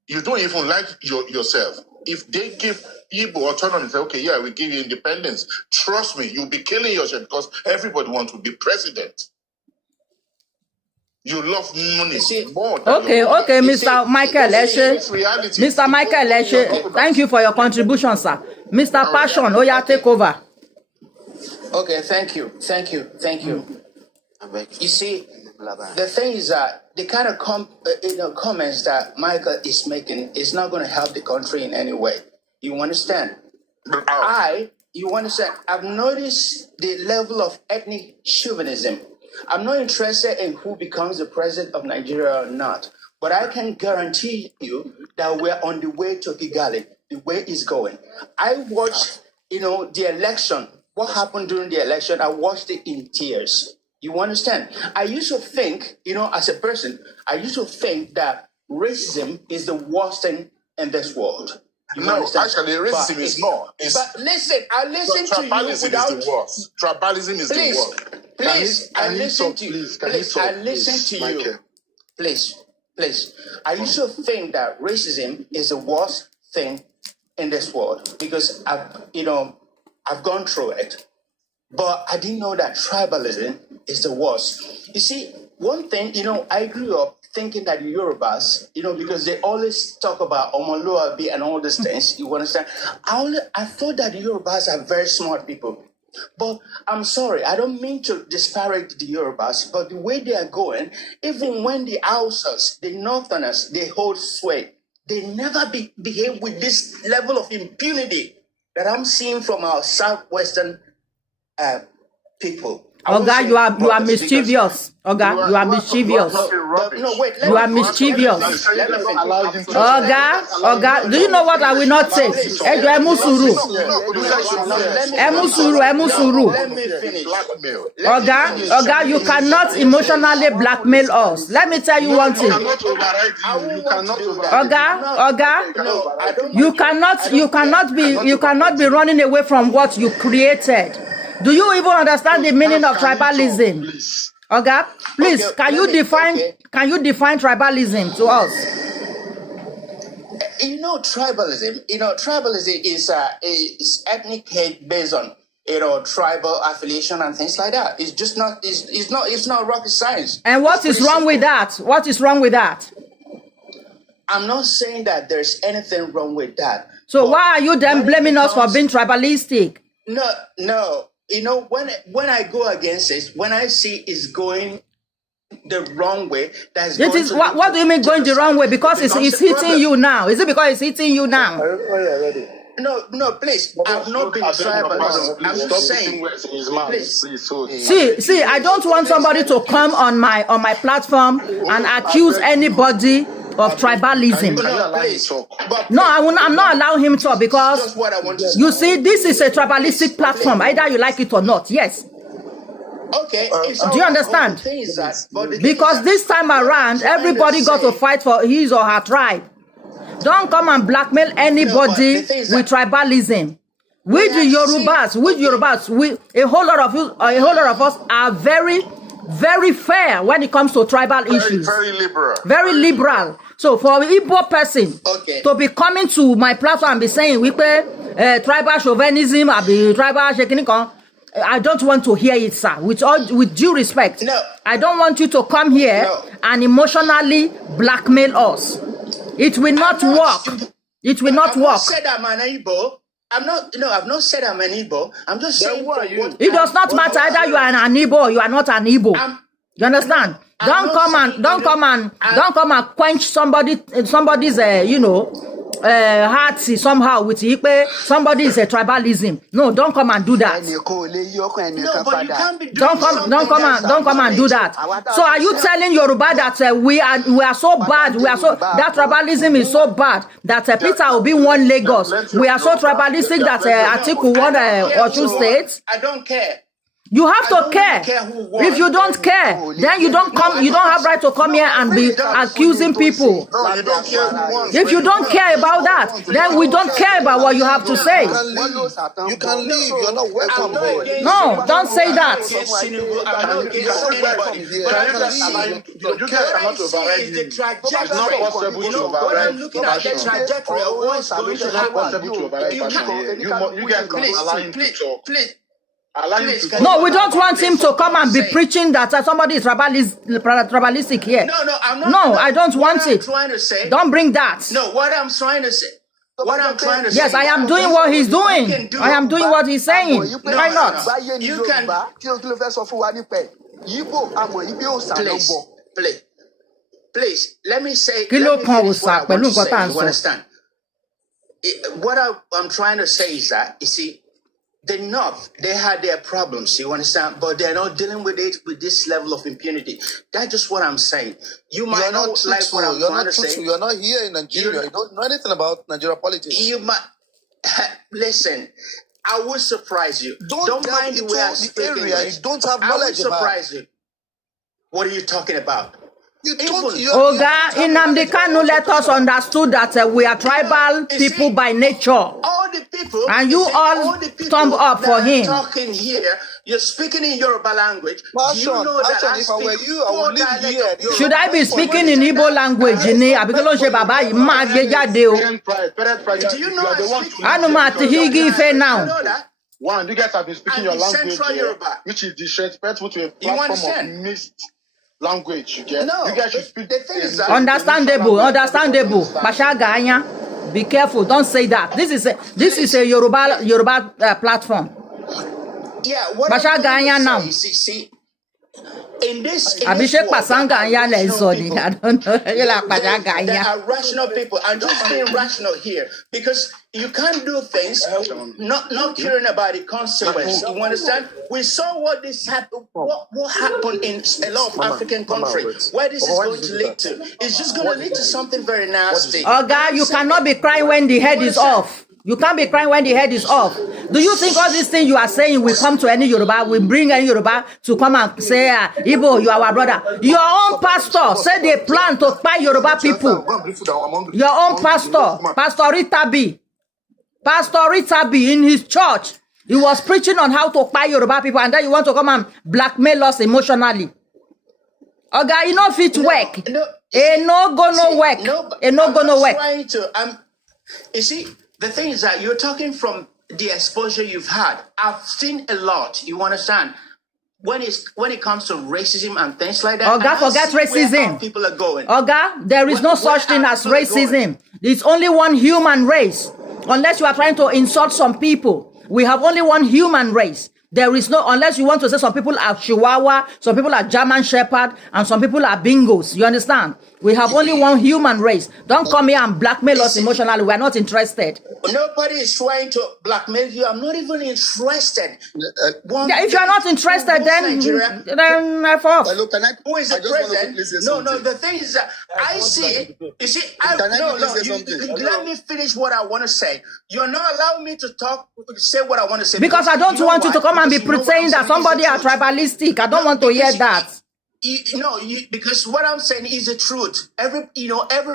You don't even like yourself. If they give Igbo autonomy, say, okay, yeah, we give you independence. Trust me, you'll be killing yourself because everybody wants to be president. You love money more than Okay, Mr. Michael Eshe. Mr. Michael Eshe, thank you for your contribution, sir. Mr. Passion, Oya, take over. Okay, thank you. You see, the thing is that the kind of comments that Michael is making is not going to help the country in any way. You understand? I've noticed the level of ethnic chauvinism. I'm not interested in who becomes the president of Nigeria or not, but I can guarantee you that we're on the way to Kigali, the way it's going. I watched, the election. What happened during the election? I watched it in tears. You understand? I used to think, as a person, that racism is the worst thing in this world. Actually, racism is not. But listen, I listen to you without... Tribalism is the worst. Tribalism is the worst. Please, I listen to you. Please. I used to think that racism is the worst thing in this world because I've gone through it. But I didn't know that tribalism is the worst. You see, one thing, I grew up thinking that the Yorubas, because they always talk about Omoluabi and all these things, you understand? I thought that the Yorubas are very smart people. But I'm sorry, I don't mean to disparage the Yorubas, but the way they are going, even when the Hausas, the Northerners, they hold sway, they never behave with this level of impunity that I'm seeing from our Southwestern people. Oga, you are mischievous. Oga, you are mischievous. No, wait. You are mischievous. Oga, do you know what I will not say? Emusuru. Let me finish. Oga, you cannot emotionally blackmail us. Let me tell you one thing. Oga, you cannot be running away from what you created. Do you even understand the meaning of tribalism? Oga, please, can you define tribalism to us? Tribalism is ethnic hate based on tribal affiliation and things like that. It's just not. It's not rocket science. And what is wrong with that? What is wrong with that? I'm not saying that there's anything wrong with that. So why are you then blaming us for being tribalistic? No. When I go against it, when I see it's going the wrong way, that's it is. What do you mean going the wrong way? Because it's hitting you now. Is it because it's hitting you now? No, please. I've not been tribalist. I'm just saying. Please. See, I don't want somebody to come on my platform and accuse anybody of tribalism. No, I'm not allowing him to, because you see, this is a tribalistic platform. Either you like it or not. Yes. Okay. Do you understand? Because this time around, everybody got to fight for his or her tribe. Don't come and blackmail anybody with tribalism. With Yorubas, a whole lot of us are very, very fair when it comes to tribal issues. Very liberal. So for an Igbo person to be coming to my platform and be saying we pay tribal chauvinism, I don't want to hear it, sir. With due respect, I don't want you to come here and emotionally blackmail us. It will not work. It will not work. I've not said I'm an Igbo. I'm just saying. It does not matter either you are an Igbo or you are not an Igbo. You understand? Don't come and quench somebody's heart somehow with somebody is a tribalism. No, don't come and do that. No, but you can't be Don't come and do that. So are you telling Yoruba that we are so bad? That tribalism is so bad that Peter Obi won Lagos. We are so tribalistic that Atiku won Osun State. I don't care. You have to care. If you don't care, then you don't have right to come here and be accusing people. If you don't care about that, then we don't care about what you have to say. You can leave. You're not welcome here. No, don't say that. No, we don't want him to come and be preaching that somebody is tribalistic here. No, I'm not. No, I don't want it. Don't bring that. No, what I'm trying to say. Yes, I am doing what he's doing. I am doing what he's saying. Why not? You can. Please, let me say. You understand? What I'm trying to say is that, you see, the North, they had their problems, you understand? But they're not dealing with it with this level of impunity. That's just what I'm saying. You might not like what I'm trying to say. You're not here in Nigeria. You don't know anything about Nigeria politics. You might... Listen, I will surprise you. Don't mind the way I speak English. You don't have knowledge. I will surprise you. What are you talking about? Oga, Nnamdi Kanu let us understood that we are tribal people by nature. All the people, and you all thumb up for him. Talking here, you're speaking in Yoruba language. If I were you, I would live here. Should I be speaking in Igbo language? Do you know that? One, you guys have been speaking your language, which is disrespectful to a platform of mixed language. You get? No, you guys should speak. Understandable. Bashaganya, be careful. Don't say that. This is a Yoruba platform. Yeah, what I'm trying to say, see, in this world, there are rational people. There are rational people. I'm just being rational here because you can't do things not caring about the consequence. You understand? We saw what happened in a lot of African countries. Where this is going to lead to? It's just going to lead to something very nasty. Oh God, you cannot be crying when the head is off. You can't be crying when the head is off. Do you think all these things you are saying will come to any Yoruba, will bring any Yoruba to come and say, Igbo, you are our brother? Your own pastor said they plan to buy Yoruba people. Your own pastor, Pastor Ritabi in his church, he was preaching on how to buy Yoruba people, and then you want to come and blackmail us emotionally. Oh God, you know if it work. It no gonna work. It no gonna work. You see, the thing is that you're talking from the exposure you've had. I've seen a lot. You understand? When it comes to racism and things like that. Oh God, forget racism. People are going. Oh God, there is no such thing as racism. It's only one human race. Unless you are trying to insult some people, we have only one human race. There is no, unless you want to say some people are Chihuahua, some people are German Shepherd, and some people are Bingos. You understand? We have only one human race. Don't come here and blackmail us emotionally. We are not interested. Nobody is trying to blackmail you. I'm not even interested. If you are not interested, then who is the president? No. The thing is that I see. You see, let me finish what I want to say. You're not allowing me to say what I want to say because I don't want you to come and be pretending that somebody are tribalistic. I don't want to hear that. Because what I'm saying is the truth. Every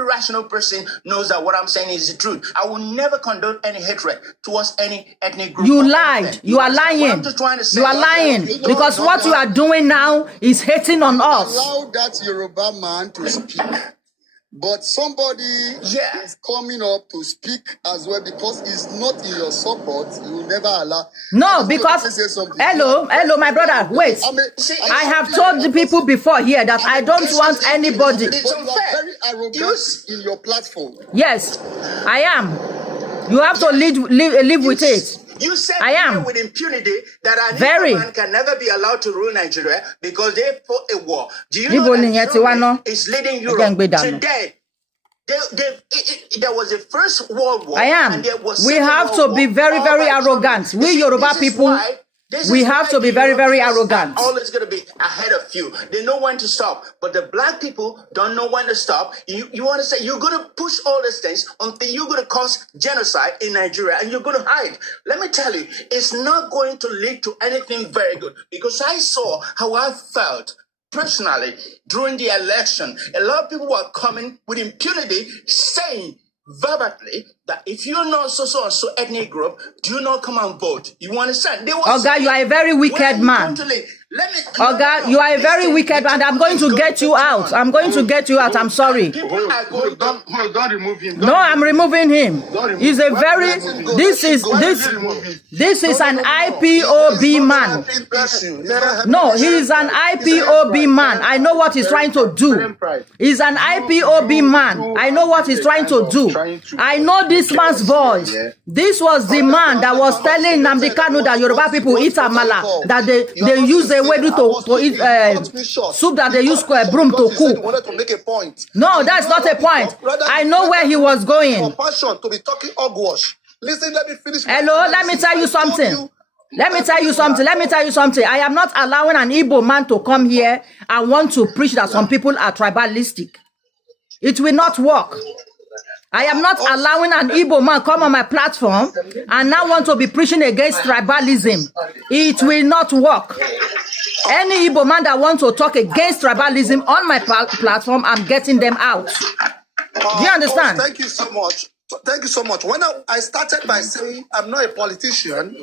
rational person knows that what I'm saying is the truth. I will never condone any hatred towards any ethnic group. You lied. You are lying. You are lying because what you are doing now is hating on us. Allow that Yoruba man to speak. But somebody is coming up to speak as well because he's not in your support. You will never allow. No, because hello, my brother. Wait, I have told the people before here that I don't want anybody. But you are very arrogant in your platform. Yes, I am. You have to live with it. You said I am with impunity that a man can never be allowed to rule Nigeria because they fought a war. Do you know that Germany is leading Europe today? There was a first world war. I am. And there was we have to be very, very arrogant. We Yoruba people, we have to be very, very arrogant. Always going to be ahead of you. They know when to stop. But the black people don't know when to stop. You want to say you're going to push all these things until you're going to cause genocide in Nigeria and you're going to hide. Let me tell you, it's not going to lead to anything very good. Because I saw how I felt personally during the election. A lot of people were coming with impunity saying verbally that if you're not so ethnic group, do not come and vote. You understand? Oh God, you are a very wicked man. Oh God, you are a very wicked man. I'm going to get you out. I'm going to get you out. I'm sorry. Don't remove him. No, I'm removing him. He's a very. This is an IPOB man. No, he is an IPOB man. I know what he's trying to do. He's an IPOB man. I know what he's trying to do. I know this man's voice. This was the man that was telling Nnamdi Kanu that Yoruba people eat amala, that they use a way to eat soup that they use broom to cook. No, that's not a point. I know where he was going. Listen, let me finish. Hello, let me tell you something. Let me tell you something. I am not allowing an Igbo man to come here and want to preach that some people are tribalistic. It will not work. I am not allowing an Igbo man come on my platform and now want to be preaching against tribalism. It will not work. Any Igbo man that wants to talk against tribalism on my platform, I'm getting them out. Do you understand? Thank you so much. Thank you so much. When I started by saying I'm not a politician,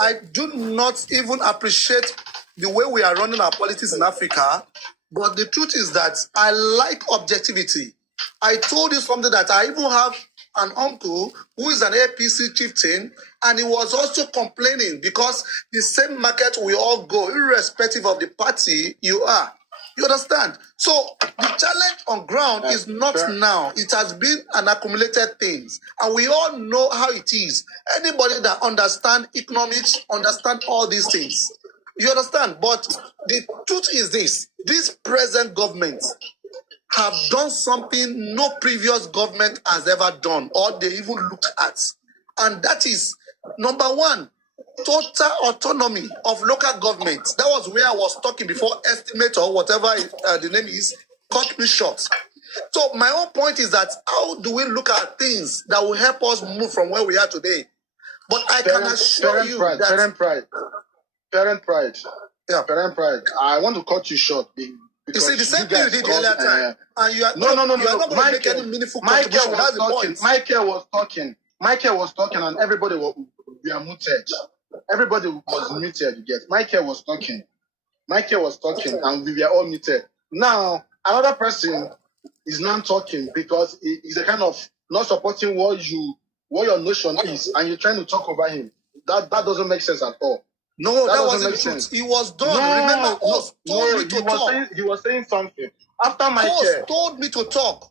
I do not even appreciate the way we are running our politics in Africa. But the truth is that I like objectivity. I told you something that I even have an uncle who is an APC chieftain, and he was also complaining because the same market we all go, irrespective of the party you are. You understand? So the challenge on ground is not now. It has been an accumulated things. And we all know how it is. Anybody that understands economics, understand all these things. You understand? But the truth is this present government have done something no previous government has ever done or they even looked at. And that is, number one, total autonomy of local governments. That was where I was talking before estimate or whatever the name is, cut me short. So my own point is that how do we look at things that will help us move from where we are today? But I can assure you that... Parent pride. Yeah, parent pride. I want to cut you short. You see, the same thing you did the earlier time. And you are not going to make any meaningful contribution. That's the point. Michael was talking and everybody was muted. Everybody was muted, you get. Michael was talking and we were all muted. Now, another person is not talking because he's a kind of not supporting what your notion is, and you're trying to talk over him. That doesn't make sense at all. No, that wasn't the truth. He was done. No, remember, Host told me to talk. He was saying something. After Michael... Host told me to talk.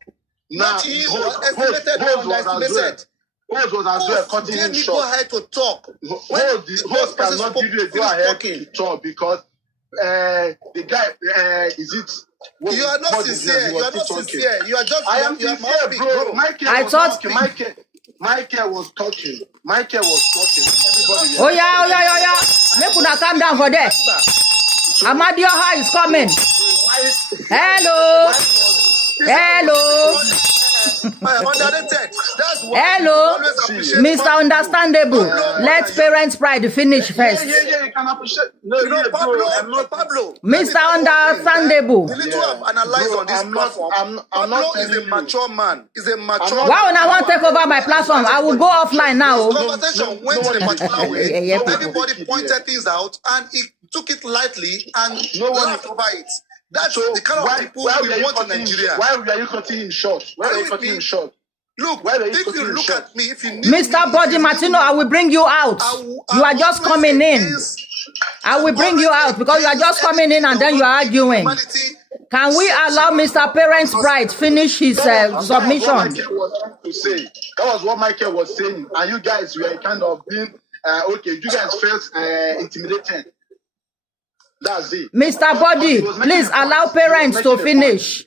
Not he was estimated and underestimated. Host was as well cutting him short. Go ahead to talk. Host cannot give you a go ahead to talk because the guy, is it... You are not sincere. You are not sincere. You are just... I am sincere, bro. Michael was talking. Everybody. Oh yeah. Make una calm down for that. Amadioha is coming. Hello. Hello, Mr. Understandable. Let parents' pride finish first. Yeah, you can appreciate. No, Pablo. Mr. Understandable. The little I've analyzed on this platform, Pablo is a mature man. He's a mature man. Why would I want to take over my platform? I will go offline now. The conversation went in a particular way. Everybody pointed things out and he took it lightly and laughed over it. That's the kind of people we want in Nigeria. Why were you cutting him short? Look, if you look at me, if you need Mr. Body Martino, I will bring you out. You are just coming in. I will bring you out because you are just coming in and then you are arguing. Can we allow Mr. Parents' Pride finish his submission? That was what Michael was saying. And you guys were kind of being, you guys felt intimidated. That's it. Mr. Body, please allow parents to finish.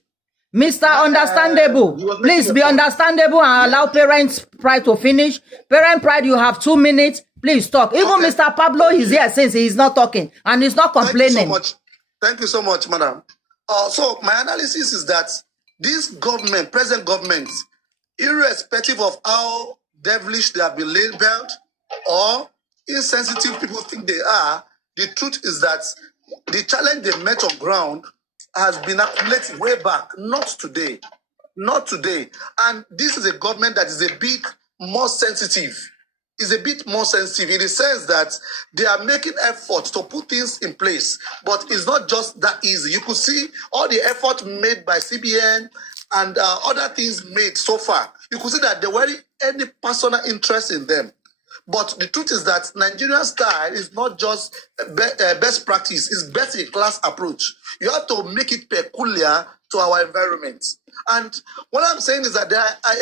Mr. Understandable, please be understandable and allow parents' pride to finish. Parent pride, you have 2 minutes. Please talk. Even Mr. Pablo is here since he is not talking and he's not complaining. Thank you so much, madam. So my analysis is that this government, present government, irrespective of how devilish they have been labeled or insensitive people think they are, the truth is that the challenge they met on ground has been accumulated way back, not today. And this is a government that is a bit more sensitive. Is a bit more sensitive in the sense that they are making efforts to put things in place, but it's not just that easy. You could see all the effort made by CBN and other things made so far. You could see that there weren't any personal interest in them. But the truth is that Nigerian style is not just best practice, it's best in class approach. You have to make it peculiar to our environment. And what I'm saying is that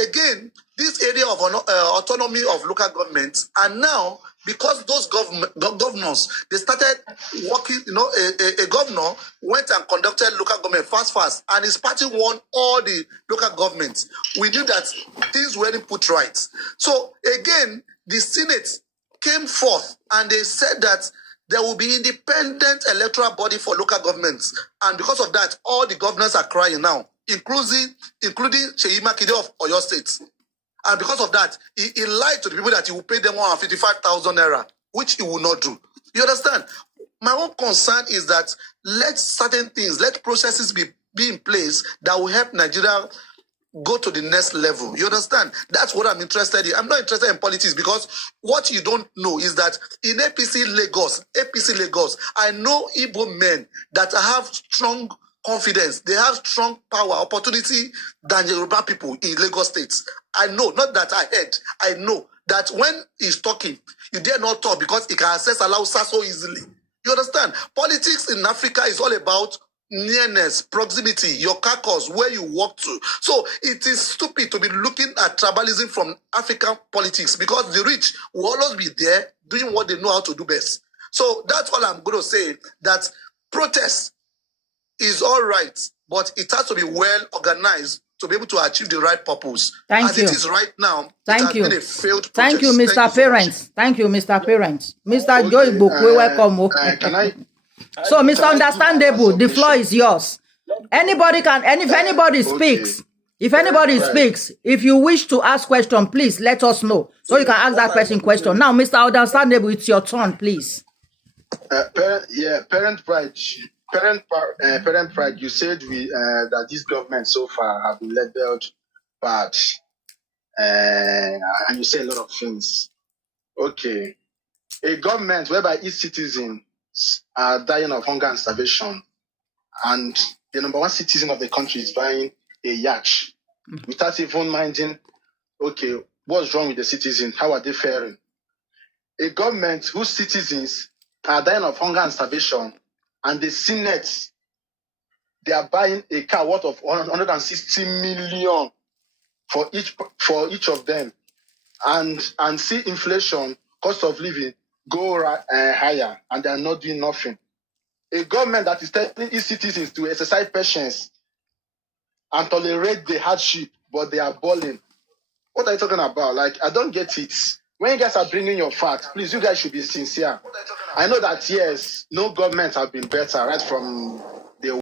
again, this area of autonomy of local governments, and now, because those governors, they started working, a governor went and conducted local government fast, and his party won all the local governments. We knew that things weren't put right. So again, the Senate came forth and they said that there will be independent electoral body for local governments. And because of that, all the governors are crying now, including Seyi Makinde of Oyo State. And because of that, he lied to the people that he will pay them 155,000 naira, which he will not do. You understand? My own concern is that let certain things, let processes be in place that will help Nigeria go to the next level. You understand? That's what I'm interested in. I'm not interested in politics because what you don't know is that in APC Lagos, I know Igbo men that have strong confidence. They have strong power, opportunity than Yoruba people in Lagos State. I know, not that I heard. I know that when he's talking, you dare not talk because he can access Alausa so easily. You understand? Politics in Africa is all about nearness, proximity, your carcass, where you walk to. So it is stupid to be looking at tribalism from African politics because the rich will always be there doing what they know how to do best. So that's all I'm going to say, that protest is all right, but it has to be well organized to be able to achieve the right purpose. As it is right now, it has been a failed protest. Thank you, Mr. Parents. Thank you, Mr. Parents. Mr. Joy Book, we welcome. Can I? So, Mr. Understandable, the floor is yours. Anybody can, and if anybody speaks, if you wish to ask question, please let us know so you can ask that person question. Now, Mr. Understandable, it's your turn, please. Parent pride. You said that this government so far have been labeled bad, and you say a lot of things. Okay, a government whereby its citizens are dying of hunger and starvation, and the number one citizen of the country is buying a yacht without even minding, okay, what's wrong with the citizens? How are they faring? A government whose citizens are dying of hunger and starvation, and the Senate, they are buying a car worth of 160 million for each of them, and see inflation, cost of living go higher, and they are not doing nothing. A government that is telling its citizens to exercise patience and tolerate the hardship, but they are balling. What are you talking about? Like, I don't get it. When you guys are bringing your facts, please, you guys should be sincere. I know that, yes, no government have been better right from